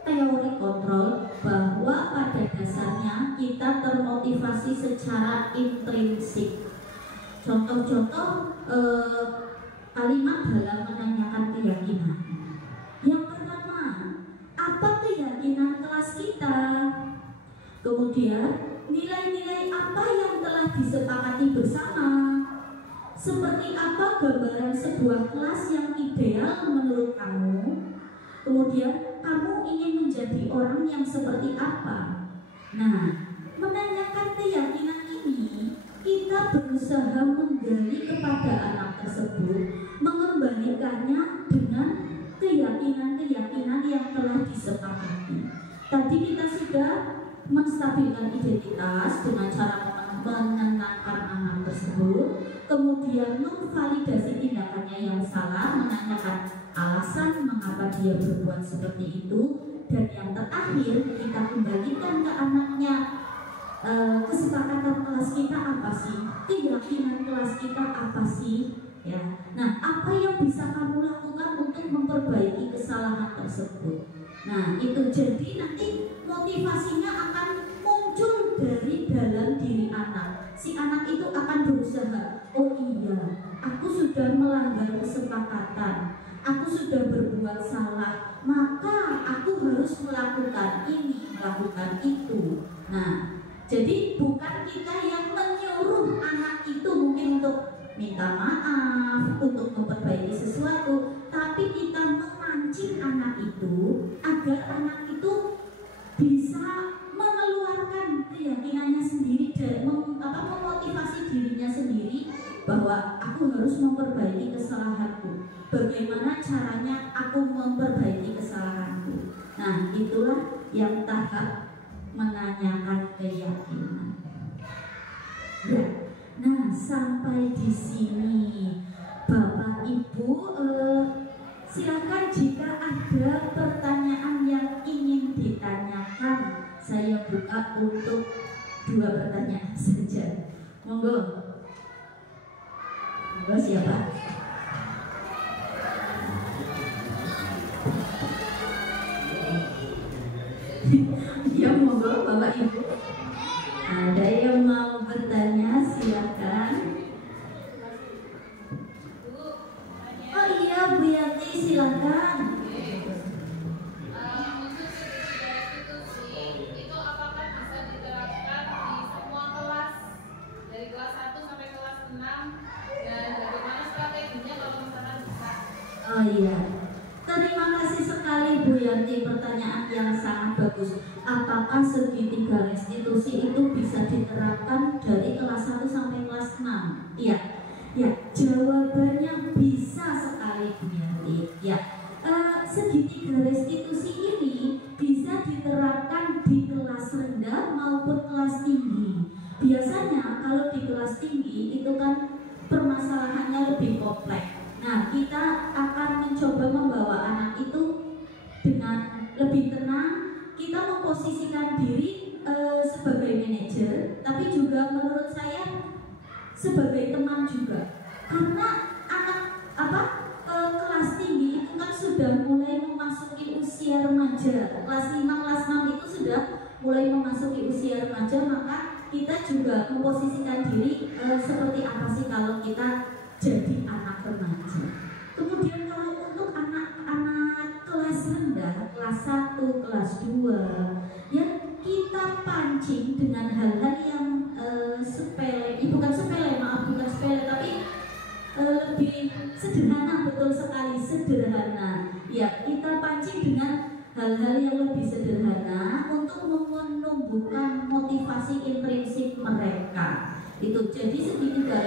teori kontrol bahwa pada dasarnya kita termotivasi secara intrinsik. Contoh-contoh kalimat dalam menanyakan keyakinan. Yang pertama, apa keyakinan kelas kita? Kemudian, nilai-nilai apa yang telah disepakati bersama? Seperti apa gambaran sebuah kelas yang ideal menurut kamu? Kemudian, kamu ingin menjadi orang yang seperti apa? Nah, menanyakan keyakinan ini, kita berusaha menggali kepada anak tersebut, mengembalikannya dengan keyakinan-keyakinan yang telah disepakati. Tadi kita sudah menstabilkan identitas dengan cara menenangkan anak tersebut, kemudian memvalidasi tindakannya yang salah, menanyakan alasan mengapa dia berbuat seperti itu, dan yang terakhir kita kembalikan ke anaknya kesepakatan kelas kita apa sih, keyakinan kelas kita apa sih, ya. Nah, apa yang bisa kamu lakukan untuk memperbaiki kesalahan tersebut? Nah, itu jadi nanti motivasinya akan muncul dari dalam diri anak. Si anak itu akan berusaha, oh iya, sudah melanggar kesepakatan, aku sudah berbuat salah, maka aku harus melakukan ini, melakukan itu. Nah, jadi bukan kita yang menyuruh anak itu mungkin untuk minta maaf, untuk memperbaiki sesuatu, tapi kita memancing anak itu agar anak itu bisa mengeluarkan keyakinannya sendiri dan memotivasi dirinya sendiri bahwa aku harus memperbaiki kesalahanku. Bagaimana caranya aku memperbaiki kesalahanku? Nah, itulah yang tahap menanyakan keyakinan. Ya, nah sampai di sini, Bapak Ibu, silakan jika ada pertanyaan yang ingin ditanyakan, saya buka untuk 2 pertanyaan saja. Monggo. Monggo siapa? Ya monggo Bapak Ibu. Ada yang mau bertanya, silakan. Oh iya Bu Yati, silakan. Untuk substitusi itu apakah bisa diterapkan di semua kelas dari kelas 1 sampai kelas 6, dan bagaimana strateginya kalau misalkan bisa? Oh iya, terima kasih sekali Bu Yanti, pertanyaan yang sangat bagus. Apakah segitiga restitusi itu bisa diterapkan dari kelas 1 sampai kelas 6? Iya, ya, jawabannya bisa sekali Bu Yanti. Ya, segitiga restitusi ini bisa diterapkan di kelas rendah maupun kelas tinggi. Biasanya kalau di kelas tinggi itu kan permasalahannya lebih kompleks. Nah, kita akan mencoba membawa anak itu dengan lebih tenang. Kita memposisikan diri sebagai manajer, tapi juga menurut saya sebagai teman juga. Karena anak kelas tinggi itu kan sudah mulai memasuki usia remaja. Kelas 5, kelas 6 itu sudah mulai memasuki usia remaja, maka kita juga memposisikan diri seperti apa sih kalau kita jadi anak remaja. Kemudian kalau untuk anak-anak kelas rendah, kelas 1, kelas 2, ya kita pancing dengan hal-hal yang sepele, bukan sepele, tapi lebih sederhana, betul sekali, sederhana. Ya, kita pancing dengan hal-hal yang lebih sederhana untuk menumbuhkan motivasi intrinsik mereka. Itu jadi segitiga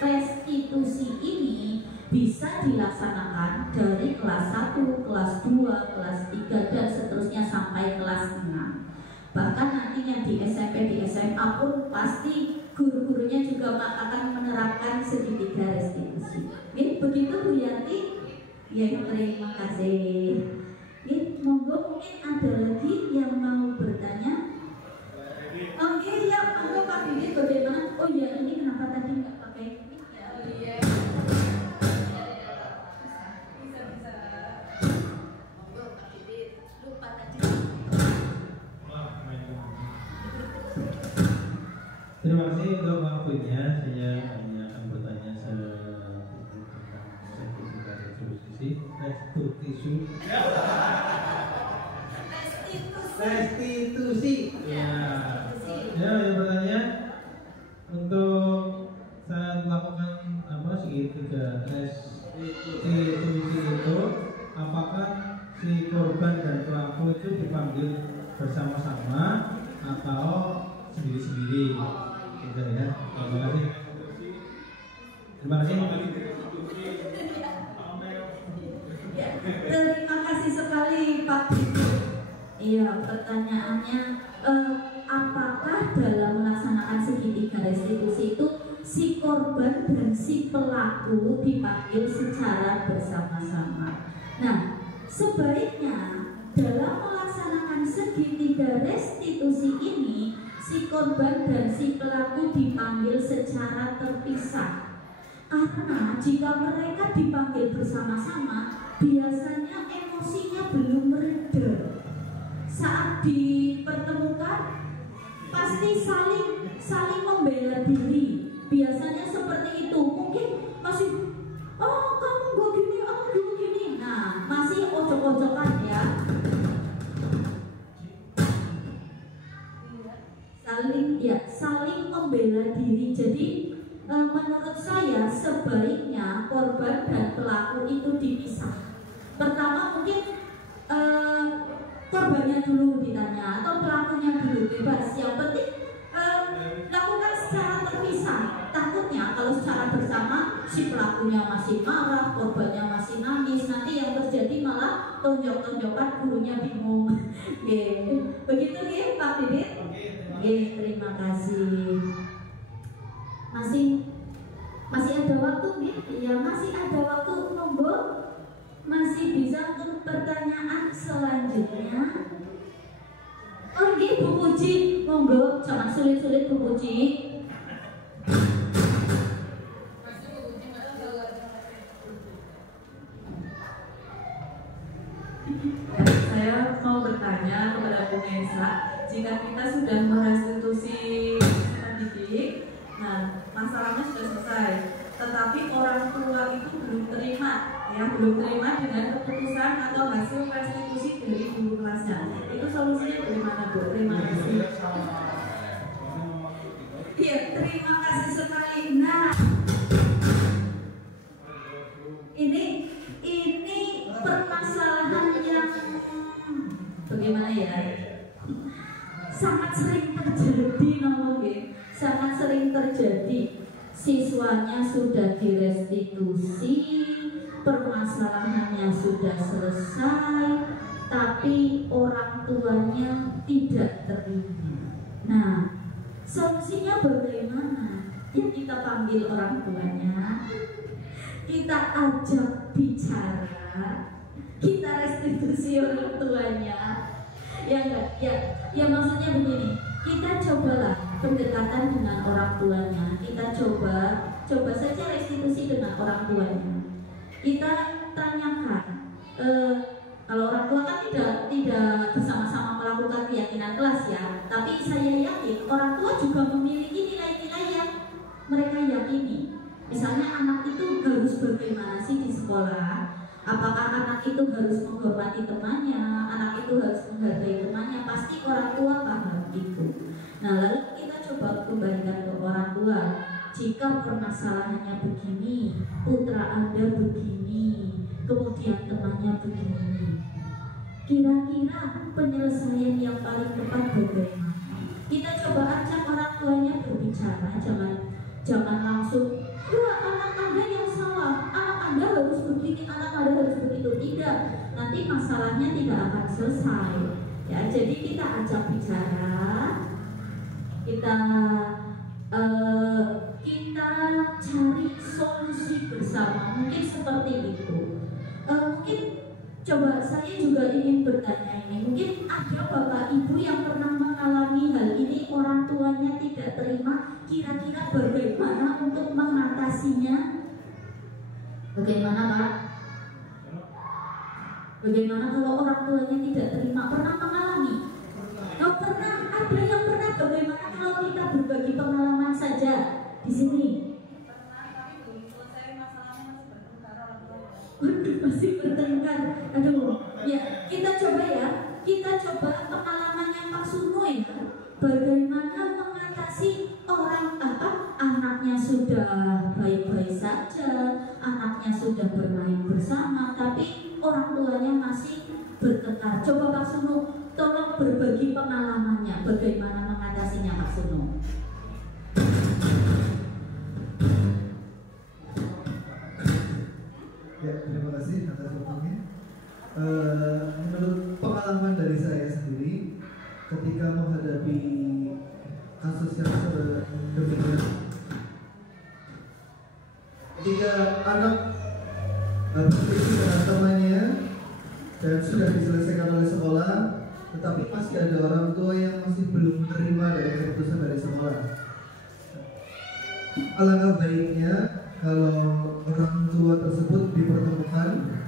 restitusi ini bisa dilaksanakan dari kelas 1, kelas 2, kelas 3 dan seterusnya sampai kelas 6. Bahkan nantinya di SMP, di SMA pun pasti guru-gurunya juga akan menerapkan segitiga restitusi. Begitu Bu Yanti. Ya, terima kasih. Monggo mungkin ada lagi yang mau bertanya. Oke, ya, monggo Pak Didi, bagaimana? Oh ya, ini kenapa tadi nggak pakai ini? Iya. Bisa. Monggo Pak Didi. Lupa tadi. Terima kasih untuk waktunya. Saya hanya akan bertanya tentang sertifikat restitusi. Ya. Yang bertanya untuk saya melakukan segitiga restitusi itu, apakah si korban dan pelaku itu dipanggil bersama-sama atau sendiri-sendiri? Gitu ya. Terima kasih. Terima kasih sekali Pak Didi. Iya, pertanyaannya apakah dalam melaksanakan segitiga restitusi itu si korban dan si pelaku dipanggil secara bersama-sama? Nah, sebaiknya dalam melaksanakan segitiga restitusi ini si korban dan si pelaku dipanggil secara terpisah. Karena jika mereka dipanggil bersama-sama, biasanya emosinya belum mereda. Saat dipertemukan pasti saling membela diri. Biasanya seperti itu. Mungkin masih saling membela diri. Jadi menurut saya sebaiknya korban dan pelaku itu dipisah. Pertama mungkin korbannya dulu ditanya atau pelakunya dulu, bebas. Yang penting lakukan secara terpisah. Takutnya kalau secara bersama si pelakunya masih marah, korbannya masih nangis, nanti yang terjadi malah tonjok-tonjokan, gurunya bingung. Begitu ya Pak Didit? Terima kasih. Masih ada waktu nih? Ya masih ada waktu, monggo. Masih bisa untuk pertanyaan selanjutnya. Oh Bu Puji, monggo, jangan sulit-sulit Bu Puji. Saya mau bertanya kepada Bu Mesa, jika kita sudah merestitusi didik, nah masalahnya sudah selesai, tetapi orang tua itu belum terima dengan keputusan atau hasil restitusi dari guru kelasnya. Itu solusinya bagaimana Bu? Terima kasih. Iya, terima kasih sekali. Nah, ini permasalahan yang bagaimana ya? Sangat sering terjadi, sangat sering terjadi. Siswanya sudah direstitusi, permasalahannya sudah selesai, tapi orang tuanya tidak terima. Nah, solusinya bagaimana? Ya kita panggil orang tuanya, kita ajak bicara, kita restitusi orang tuanya. Ya maksudnya begini, kita cobalah pendekatan dengan orang tuanya, kita coba saja restitusi dengan orang tuanya. Kita tanyakan, kalau orang tua kan tidak bersama-sama melakukan keyakinan kelas ya, tapi saya yakin orang tua juga memiliki nilai-nilai yang mereka yakini. Misalnya anak itu harus bagaimana sih di sekolah? Apakah anak itu harus menghormati temannya? Anak itu harus menghargai temannya? Pasti orang tua paham itu. Nah, lalu kita coba kembalikan ke orang tua. Jika permasalahannya begini, putra Anda begini, kemudian temannya begini, kira-kira penyelesaian yang paling tepat bagaimana? Kita coba ajak orang tuanya berbicara, jangan langsung, ya anak Anda yang salah, anak Anda harus begini, anak Anda harus begitu. Tidak, nanti masalahnya tidak akan selesai. Ya, jadi kita ajak bicara, kita cari solusi bersama, mungkin seperti itu. Mungkin coba saya juga ingin bertanya ini, mungkin ada bapak ibu yang pernah mengalami hal ini, orang tuanya tidak terima, kira-kira bagaimana untuk mengatasinya? Bagaimana Pak? Bagaimana kalau orang tuanya tidak terima? Pernah mengalami? Oh, pernah. Ada yang pernah? Bagaimana kalau kita berbagi pengalaman saja di sini? Masih bertengkar. Aduh, ya kita coba ya. Kita coba pengalamannya Pak Sumo ya. Bagaimana mengatasi anaknya sudah baik-baik saja, anaknya sudah bermain bersama, tapi orang tuanya masih bertengkar. Coba Pak Sumo, tolong berbagi pengalamannya. Bagaimana mengatasinya Pak Sumo? Ya, terima kasih atas waktunya. Menurut pengalaman dari saya sendiri, ketika menghadapi kasus yang demikian, ketika anak berselisih dengan temannya dan sudah diselesaikan oleh sekolah, tetapi masih ada orang tua yang masih belum menerima dari keputusan dari sekolah. Alangkah baiknya kalau orang tua tersebut dipertemukan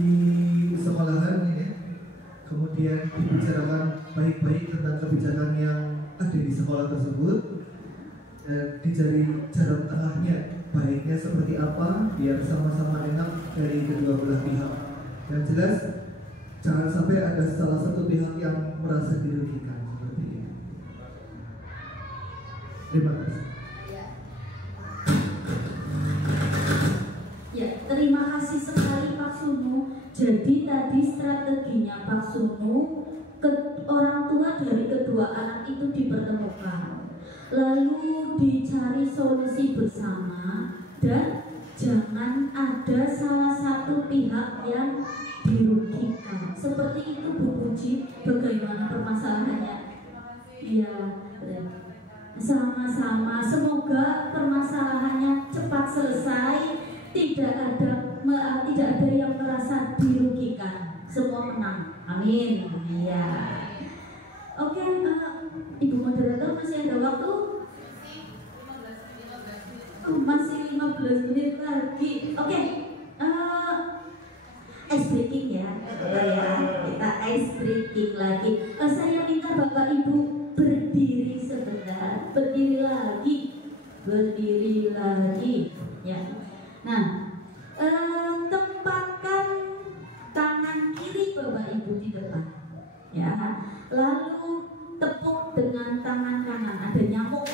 di sekolahan ya, kemudian dibicarakan baik-baik tentang kebijakan yang ada di sekolah tersebut dan dicari jalan tengahnya, baiknya seperti apa biar sama-sama enak dari kedua belah pihak. Yang jelas jangan sampai ada salah satu pihak yang merasa dirugikan seperti itu. Terima kasih. Ya, terima kasih sekali Pak Sunu. Jadi tadi strateginya Pak Sunu, orang tua dari kedua anak itu dipertemukan, lalu dicari solusi bersama, dan jangan ada salah satu pihak yang dirugikan. Seperti itu Bu Puji, bagaimana permasalahannya? Iya, sama-sama. Semoga permasalahannya cepat selesai, tidak ada yang merasa dirugikan, semua menang. Amin. Iya. Oke, Ibu moderator masih ada waktu? Masih 15 menit lagi. Oke. Ice breaking ya. Kita ice breaking lagi. Saya minta Bapak Ibu berdiri sebentar. Berdiri lagi. Ya. Nah, tempatkan tangan kiri Bapak Ibu di depan. Ya. Lalu tepuk dengan tangan kanan. Ada nyamuk.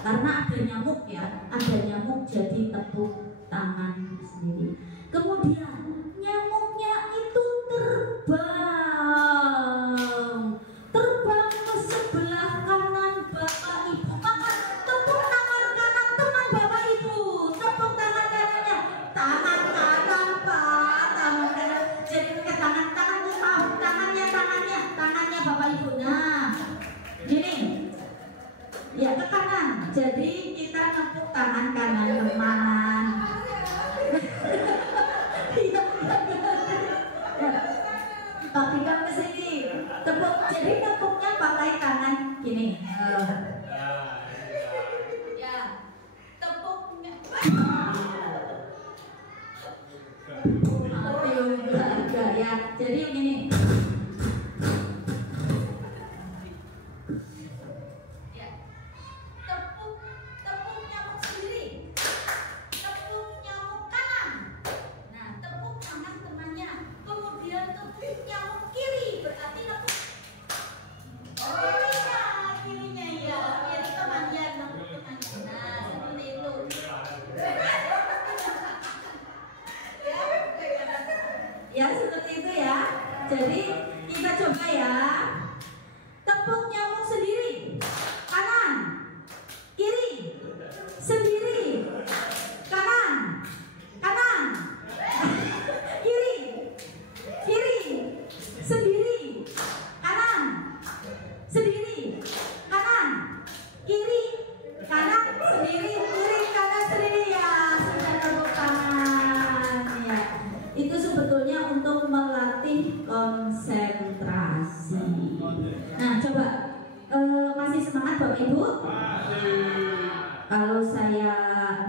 Karena ada nyamuk ya, ada nyamuk jadi tepuk tangan sendiri. Kemudian nyamuknya itu terbang ke sebelah kanan Bapak Ibu. Maka tepuk tangan kanan teman Bapak Ibu, tepuk tangan kanannya, tangan kanan Pak, tangan kanan. Jadi ke tangannya Bapak Ibu. Nah, gini. Ya, ke kanan. Jadi kita nepuk tangan kanan teman. Tapi kamu ke sini. Tepuk. Jadi nepuknya pakai tangan gini. Ya. Tepuknya. Agak ya. Jadi gini. Ya seperti itu ya. Jadi kita coba ya. Tepuk nyamuk sendiri, kanan, kiri, sendiri, kanan, kanan, kiri, kiri, sendiri, kanan, sendiri, kanan, kiri, kanan, sendiri, kiri, kanan, sendiri ya. Sudah tepuk tangan ya. Itu sebetulnya untuk melatih konsentrasi. Nah, coba masih semangat Bapak Ibu? Kalau saya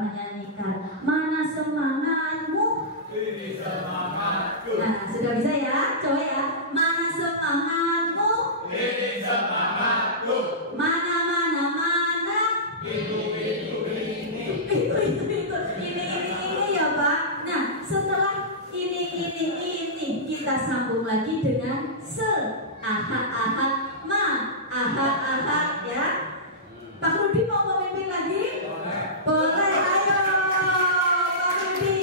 menyanyikan, mana semangatmu? Ini semangatku. Nah, sudah bisa ya? Coba ya. Mana semangatmu? Ini semangatku. Mana. Ini ya Pak. Nah, setelah ini kita sambung lagi dengan aha ya. Pak Rudi mau memimpin lagi? Boleh, ayo Pak Rudi,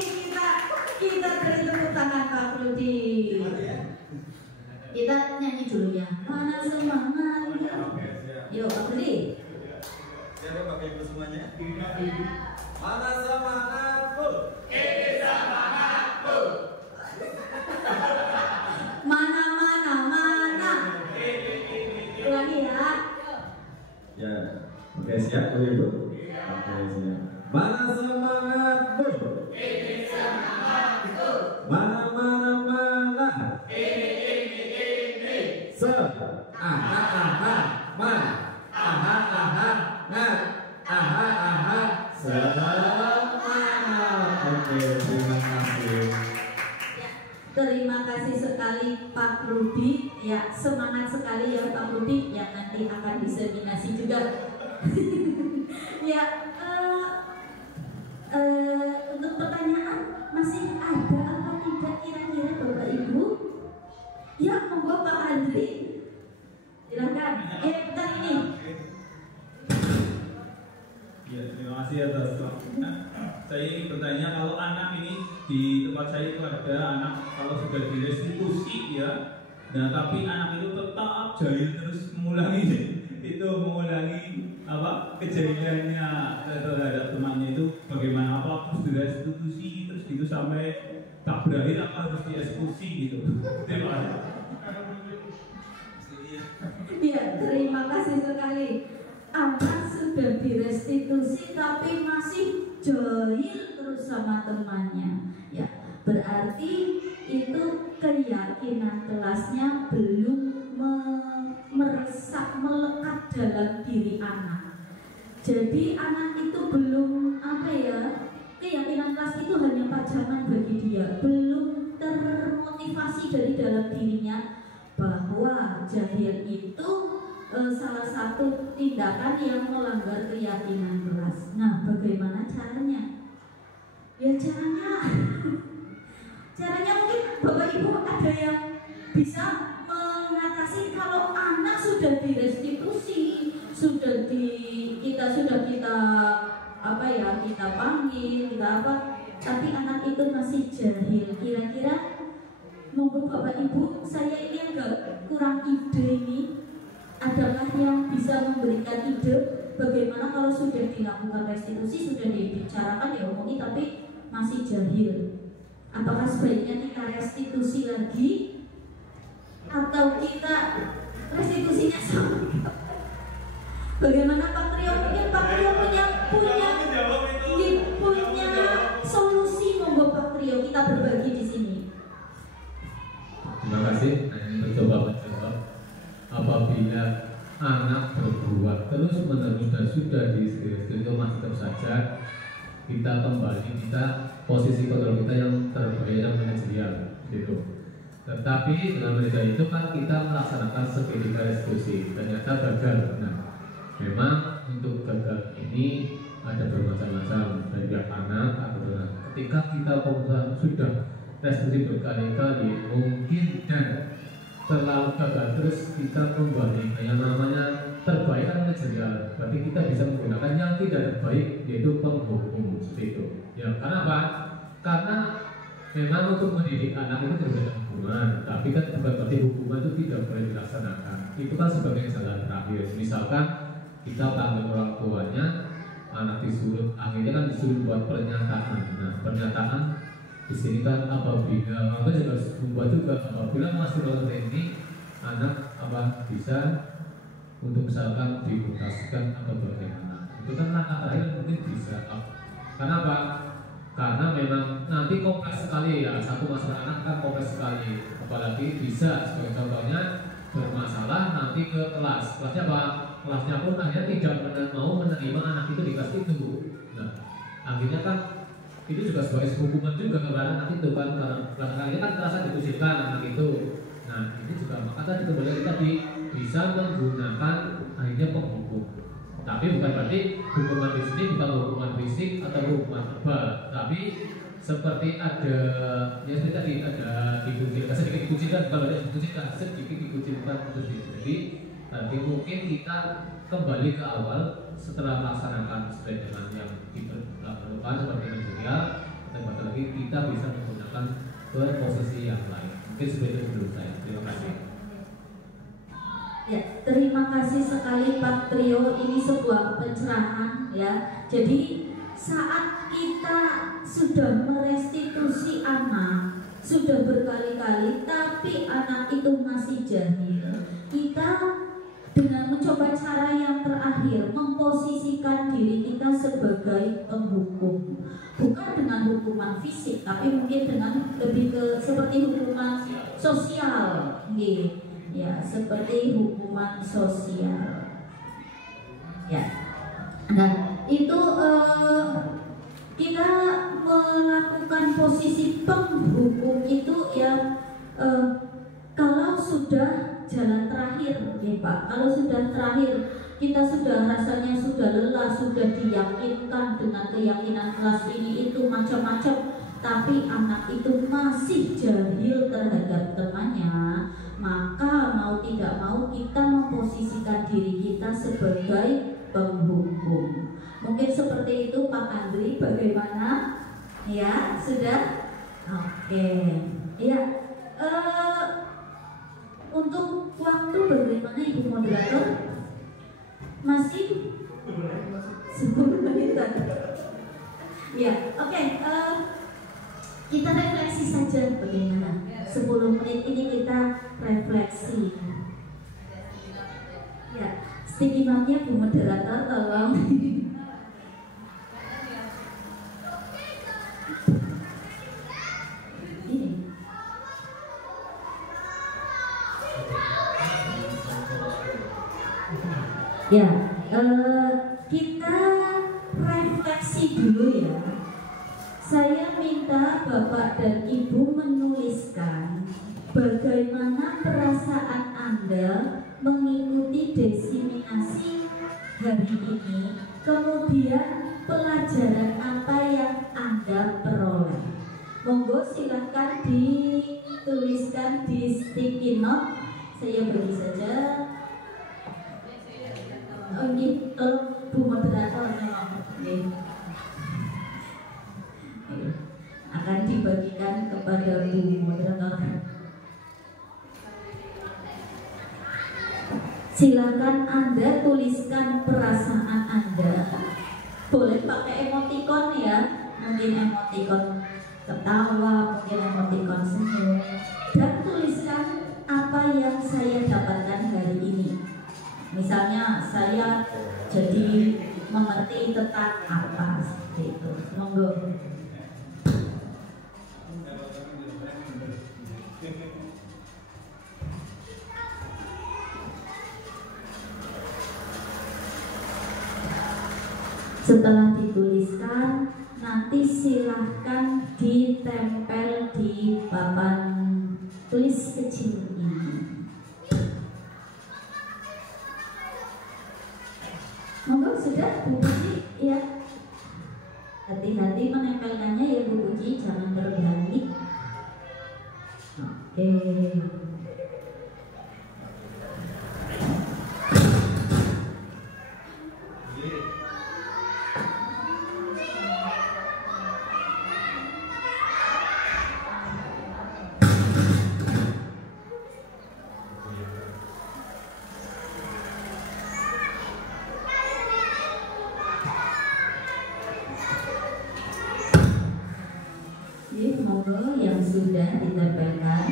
kita beri tepuk tangan Pak Rudi. Kita nyanyi dulu ya. Mana semangatmu? Yuk Pak Rudi. Siapa Bapak Ibu semuanya? Mana semangatku? Ini semangatku. Mana. Ulangi ya. Ya, oke siap Bapak Ibu. Oke siap. Mana semangatmu? Ini semangatku. Mana. Ini. Oke, terima kasih. Terima kasih sekali Pak Rudi. Ya, semangat sekali ya Pak Rudi. Ya, nanti akan diseminasi juga. Ya, untuk pertanyaan masih ada apa tidak kira-kira Bapak Ibu? Ya, monggo Pak Andri. Silakan. Bentar ini. di tempat saya itu ada anak kalau sudah direstitusi ya, nah tapi anak itu tetap jahil terus mengulangi apa kejahilannya terhadap temannya itu bagaimana, apa harus direstitusi terus gitu sampai tak berakhir apa harus dieksekusi gitu. Terima kasih. Ya, terima kasih sekali. Anak sudah direstitusi tapi masih jahil terus sama temannya. Ya, berarti itu keyakinan kelasnya belum meresap melekat dalam diri anak. Jadi anak itu belum keyakinan kelas itu hanya pajangan bagi dia, belum termotivasi dari dalam dirinya bahwa jahil itu salah satu tindakan yang melanggar keyakinan kelas. Nah, bagaimana caranya? Ya caranya mungkin Bapak Ibu ada yang bisa mengatasi. Kalau anak sudah direstitusi, kita panggil, tapi anak itu masih jahil. Kira-kira monggo Bapak Ibu, saya ini agak kurang ide ini. Adakah yang bisa memberikan ide bagaimana kalau sudah dilakukan restitusi, sudah dibicarakan ya omongin tapi masih jahil? Apakah sebaiknya kita restitusi lagi atau kita restitusinya sama? Bagaimana Pak Trio? Mungkin Pak Trio punya solusi, monggo Pak Trio, kita berbagi di sini. Terima kasih. Mencoba. Apabila anak berbuat terus menerus dan sudah itu masih tetap saja kita posisi kontrol kita yang terbaik yang manajerial gitu. Tetapi dengan manajerial itu kan kita melaksanakan seketika restitusi, ternyata gagal. Nah, memang untuk gagal ini ada bermacam-macam dari pihak anak atau ketika kita sudah restitusi berkali-kali mungkin dan terlalu gagal terus kita kembali yang namanya terbaik kan manajerial, berarti kita bisa menggunakan yang tidak terbaik yaitu penghukum seperti itu. Ya, karena apa? Karena memang untuk mendidik anak itu berbeda hukuman, tapi kan bukan berarti hukuman itu tidak boleh dilaksanakan. Itu kan sebagai jalan terakhir. Misalkan kita panggil orang tuanya, anak disuruh, akhirnya kan disuruh buat pernyataan. Nah, pernyataan di sini kan apabila maka juga harus membuat juga apabila masih dalam ini anak bisa untuk misalkan dimutaskan atau bagaimana, itu kan langkah terakhir mungkin bisa. Karena apa? Karena memang nanti kompleks sekali ya, satu masalah anak kan kompleks sekali, apalagi bisa sebagai contohnya bermasalah nanti ke kelasnya apa? Kelasnya pun akhirnya tidak mau menerima anak itu di kelas itu. Nah, akhirnya kan itu juga sebagai hukuman juga kepada anak itu kan, karena ini kan terasa dikucilkan anak itu. Nah, ini juga maka tadi kembali tadi bisa menggunakan akhirnya penghukum. Tapi bukan berarti hukuman di sini bukan hukuman fisik atau hukuman verbal, tapi seperti ada ya seperti tadi ada dikucilkan, sedikit dikucilkan, bukan berarti dikucilkan, sedikit dikucilkan terus itu. Jadi nanti mungkin kita kembali ke awal setelah melaksanakan sesuai dengan yang diperlukan seperti manajerial, dan lagi kita bisa menggunakan ke posisi yang lain. Mungkin seperti itu dulu saya. Terima kasih. Ya, terima kasih sekali Pak Trio. Ini sebuah pencerahan ya. Jadi saat kita sudah merestitusi anak, sudah berkali-kali, tapi anak itu masih jahil, kita dengan mencoba cara yang terakhir memposisikan diri kita sebagai penghukum, bukan dengan hukuman fisik, tapi mungkin dengan lebih ke seperti hukuman sosial, ya seperti hukuman sosial. Ya, nah itu kita melakukan posisi penghukum itu ya kalau sudah jalan terakhir, ya Pak. Kalau sudah terakhir, kita sudah rasanya sudah lelah, sudah diyakinkan dengan keyakinan kelas ini itu macam-macam, tapi anak itu masih jahil terhadap temannya, maka mau tidak mau kita memposisikan diri kita sebagai penghukum. Mungkin seperti itu Pak Andri, bagaimana? Ya, sudah Oke, iya. Untuk waktu bagaimana Ibu Moderator? Masih 10 menitan. Ya, oke. Kita refleksi saja bagaimana. 10 menit ini kita refleksi. Ya, sticky note-nya Bu Moderator tolong. Ya, kita refleksi dulu ya. Saya minta Bapak dan Ibu menuliskan bagaimana perasaan Anda mengikuti diseminasi hari ini, kemudian pelajaran apa yang Anda peroleh. Monggo silahkan dituliskan di sticky note. Saya bagi saja. Oke, Bu Moderator akan dibagikan kepada Bu Moderator. Silakan Anda tuliskan perasaan Anda. Boleh pakai emoticon ya, mungkin emoticon ketawa, mungkin emoticon senyum, dan tuliskan apa yang saya dapatkan hari ini. Misalnya saya jadi mengerti tentang apa seperti itu. Monggo. Setelah dituliskan, nanti silahkan ditempel di papan tulis kecil ini. Monggo sudah Bu Puji ya. Hati-hati menempelkannya ya Bu Puji, jangan terbalik. Oke. Monggo yang sudah ditempelkan.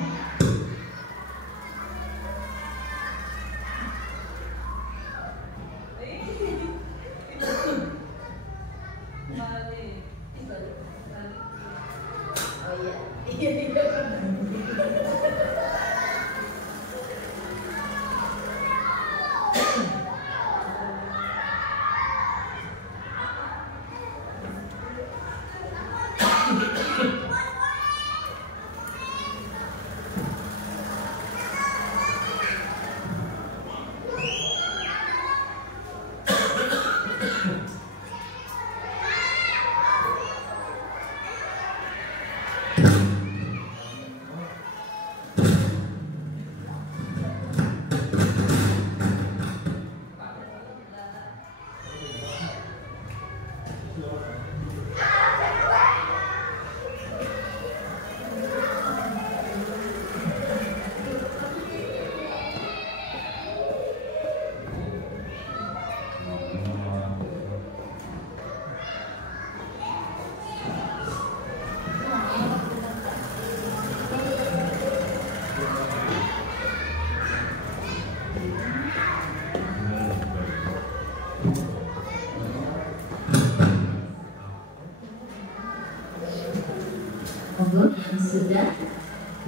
Monggo yang sudah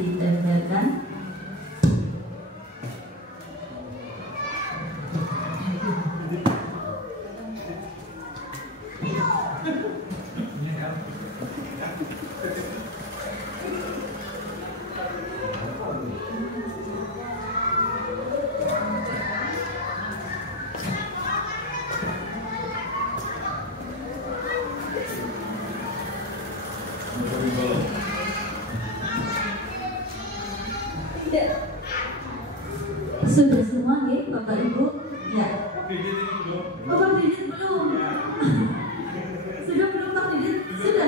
ditempelkan. Sudah semua ya Bapak Ibu? Ya. Oh Pak Didit belum? Sudah belum Pak Didit? Sudah?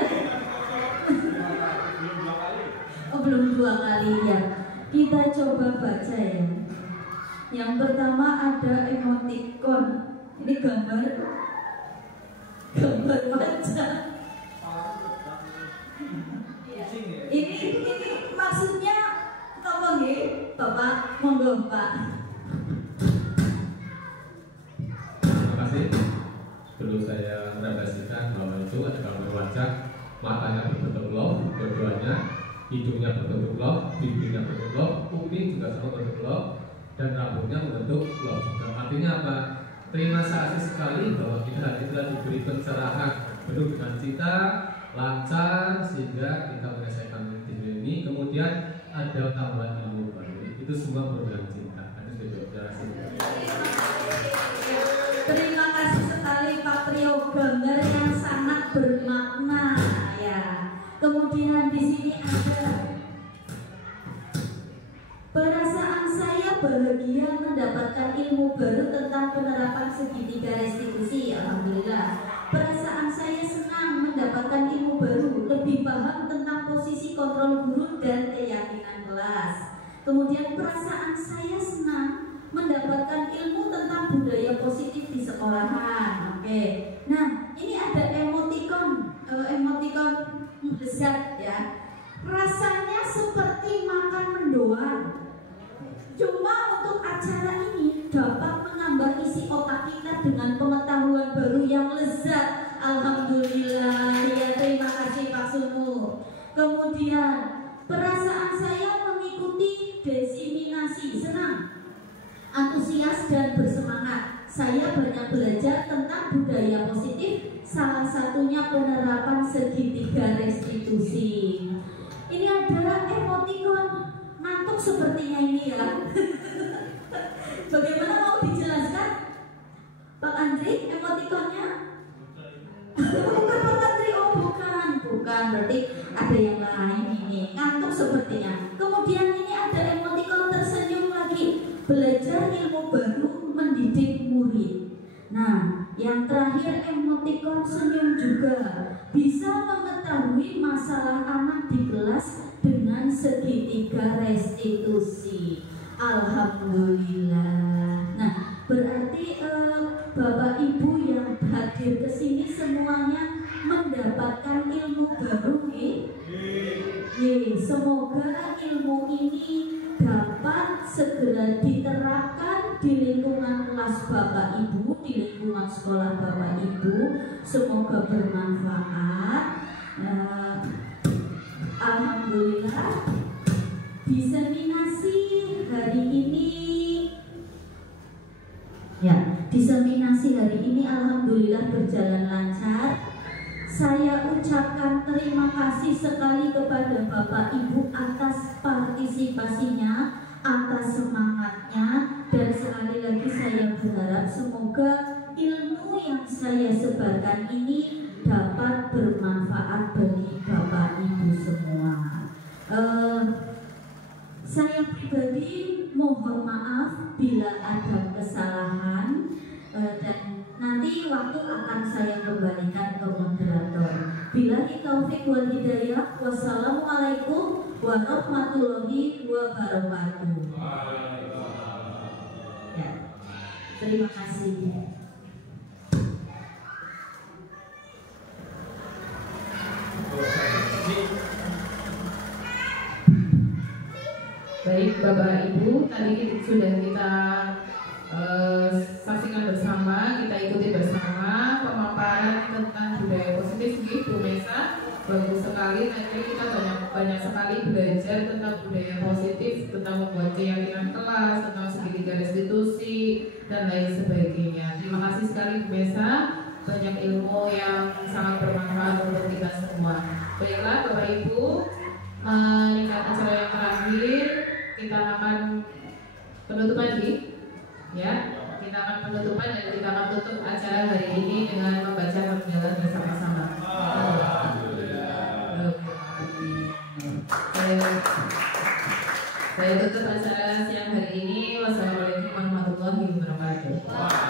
kita coba baca ya. Yang pertama ada emoticon. Ini gambar wajah. Ini maksudnya apa nggih, Bapak? Monggo, Pak. Terima kasih. Perlu saya merefleksikan bahwa itu ada gambar wajah, matanya berbentuk love, dua-duanya, hidungnya berbentuk love, bibirnya berbentuk love, kuping juga sama berbentuk love, dan rambutnya membentuk love. Artinya apa? Terima kasih sekali bahwa kita hari ini telah diberi pencerahan penuh dengan cinta, lancar, sehingga kita menyelesaikan video ini. Kemudian ada tambahan ilmu baru. Itu semua penuh cinta. Terima kasih. Terima kasih sekali Pak Trio, gambar yang sangat bermakna ya. Kemudian di sini ada perasaan saya bahagia mendapatkan ilmu baru tentang penerapan segitiga restitusi. Alhamdulillah. Perasaan saya senang mendapatkan ilmu baru, lebih paham tentang posisi kontrol guru dan keyakinan kelas. Kemudian perasaan saya senang mendapatkan ilmu tentang budaya positif di sekolahan. Oke. Nah, ini ada emoticon lezat ya. Rasanya seperti makan mendoan. Cuma untuk acara ini dapat menambah isi otak kita dengan pengetahuan baru yang lezat. Alhamdulillah. Ya, terima kasih Pak Sumu. Kemudian perasaan saya mengikuti desiminasi, senang, antusias dan bersemangat. Saya banyak belajar tentang budaya positif, salah satunya penerapan segitiga restitusi. Ini ada emoticon ngantuk sepertinya ini ya. Bagaimana, mau dijelaskan Pak Andri emoticonnya? Bukan Pak Andri, oh bukan, berarti ada yang lain ini. Ngantuk sepertinya. Kemudian ini ada emoticon tersenyum lagi. Belajar ilmu baru mendidik murid. Nah, yang terakhir emoticon senyum juga. Bisa mengetahui masalah anak di kelas dengan segitiga restitusi. Alhamdulillah. Nah, berarti Bapak Ibu yang hadir ke sini semuanya mendapatkan ilmu baru nih. Semoga ilmu ini dapat segera diterapkan di lingkungan kelas Bapak Ibu, di lingkungan sekolah Bapak Ibu. Semoga bermanfaat. Alhamdulillah, diseminasi hari ini alhamdulillah berjalan lancar. Saya ucapkan terima kasih sekali kepada Bapak Ibu atas partisipasinya, atas semangatnya, dan sekali lagi saya berharap semoga ilmu yang saya sebarkan ini dapat bermanfaat bagi Bapak Ibu semua. Saya pribadi mohon maaf bila ada kesalahan, dan nanti waktu akan saya kembalikan ke moderator. Billahi taufik wal hidayah. Wassalamualaikum warahmatullahi wabarakatuh. Ya, terima kasih. Baik Bapak Ibu, tadi sudah kita saksikan bersama, kita ikuti bersama pemaparan tentang budaya positif di Bu Mesa. Bagus sekali, nanti kita banyak sekali belajar tentang budaya positif, tentang membuat keyakinan kelas, tentang segitiga restitusi dan lain sebagainya. Terima kasih sekali Bu Mesa, banyak ilmu yang sangat bermanfaat untuk kita semua. Baiklah Bapak Ibu, meningkat acara yang terakhir, kita akan penutupan ya. Kita akan penutupan dan kita akan tutup acara hari ini dengan membaca hamdalah bersama-sama. Saya tutup acara siang hari ini. Wassalamualaikum warahmatullahi wabarakatuh.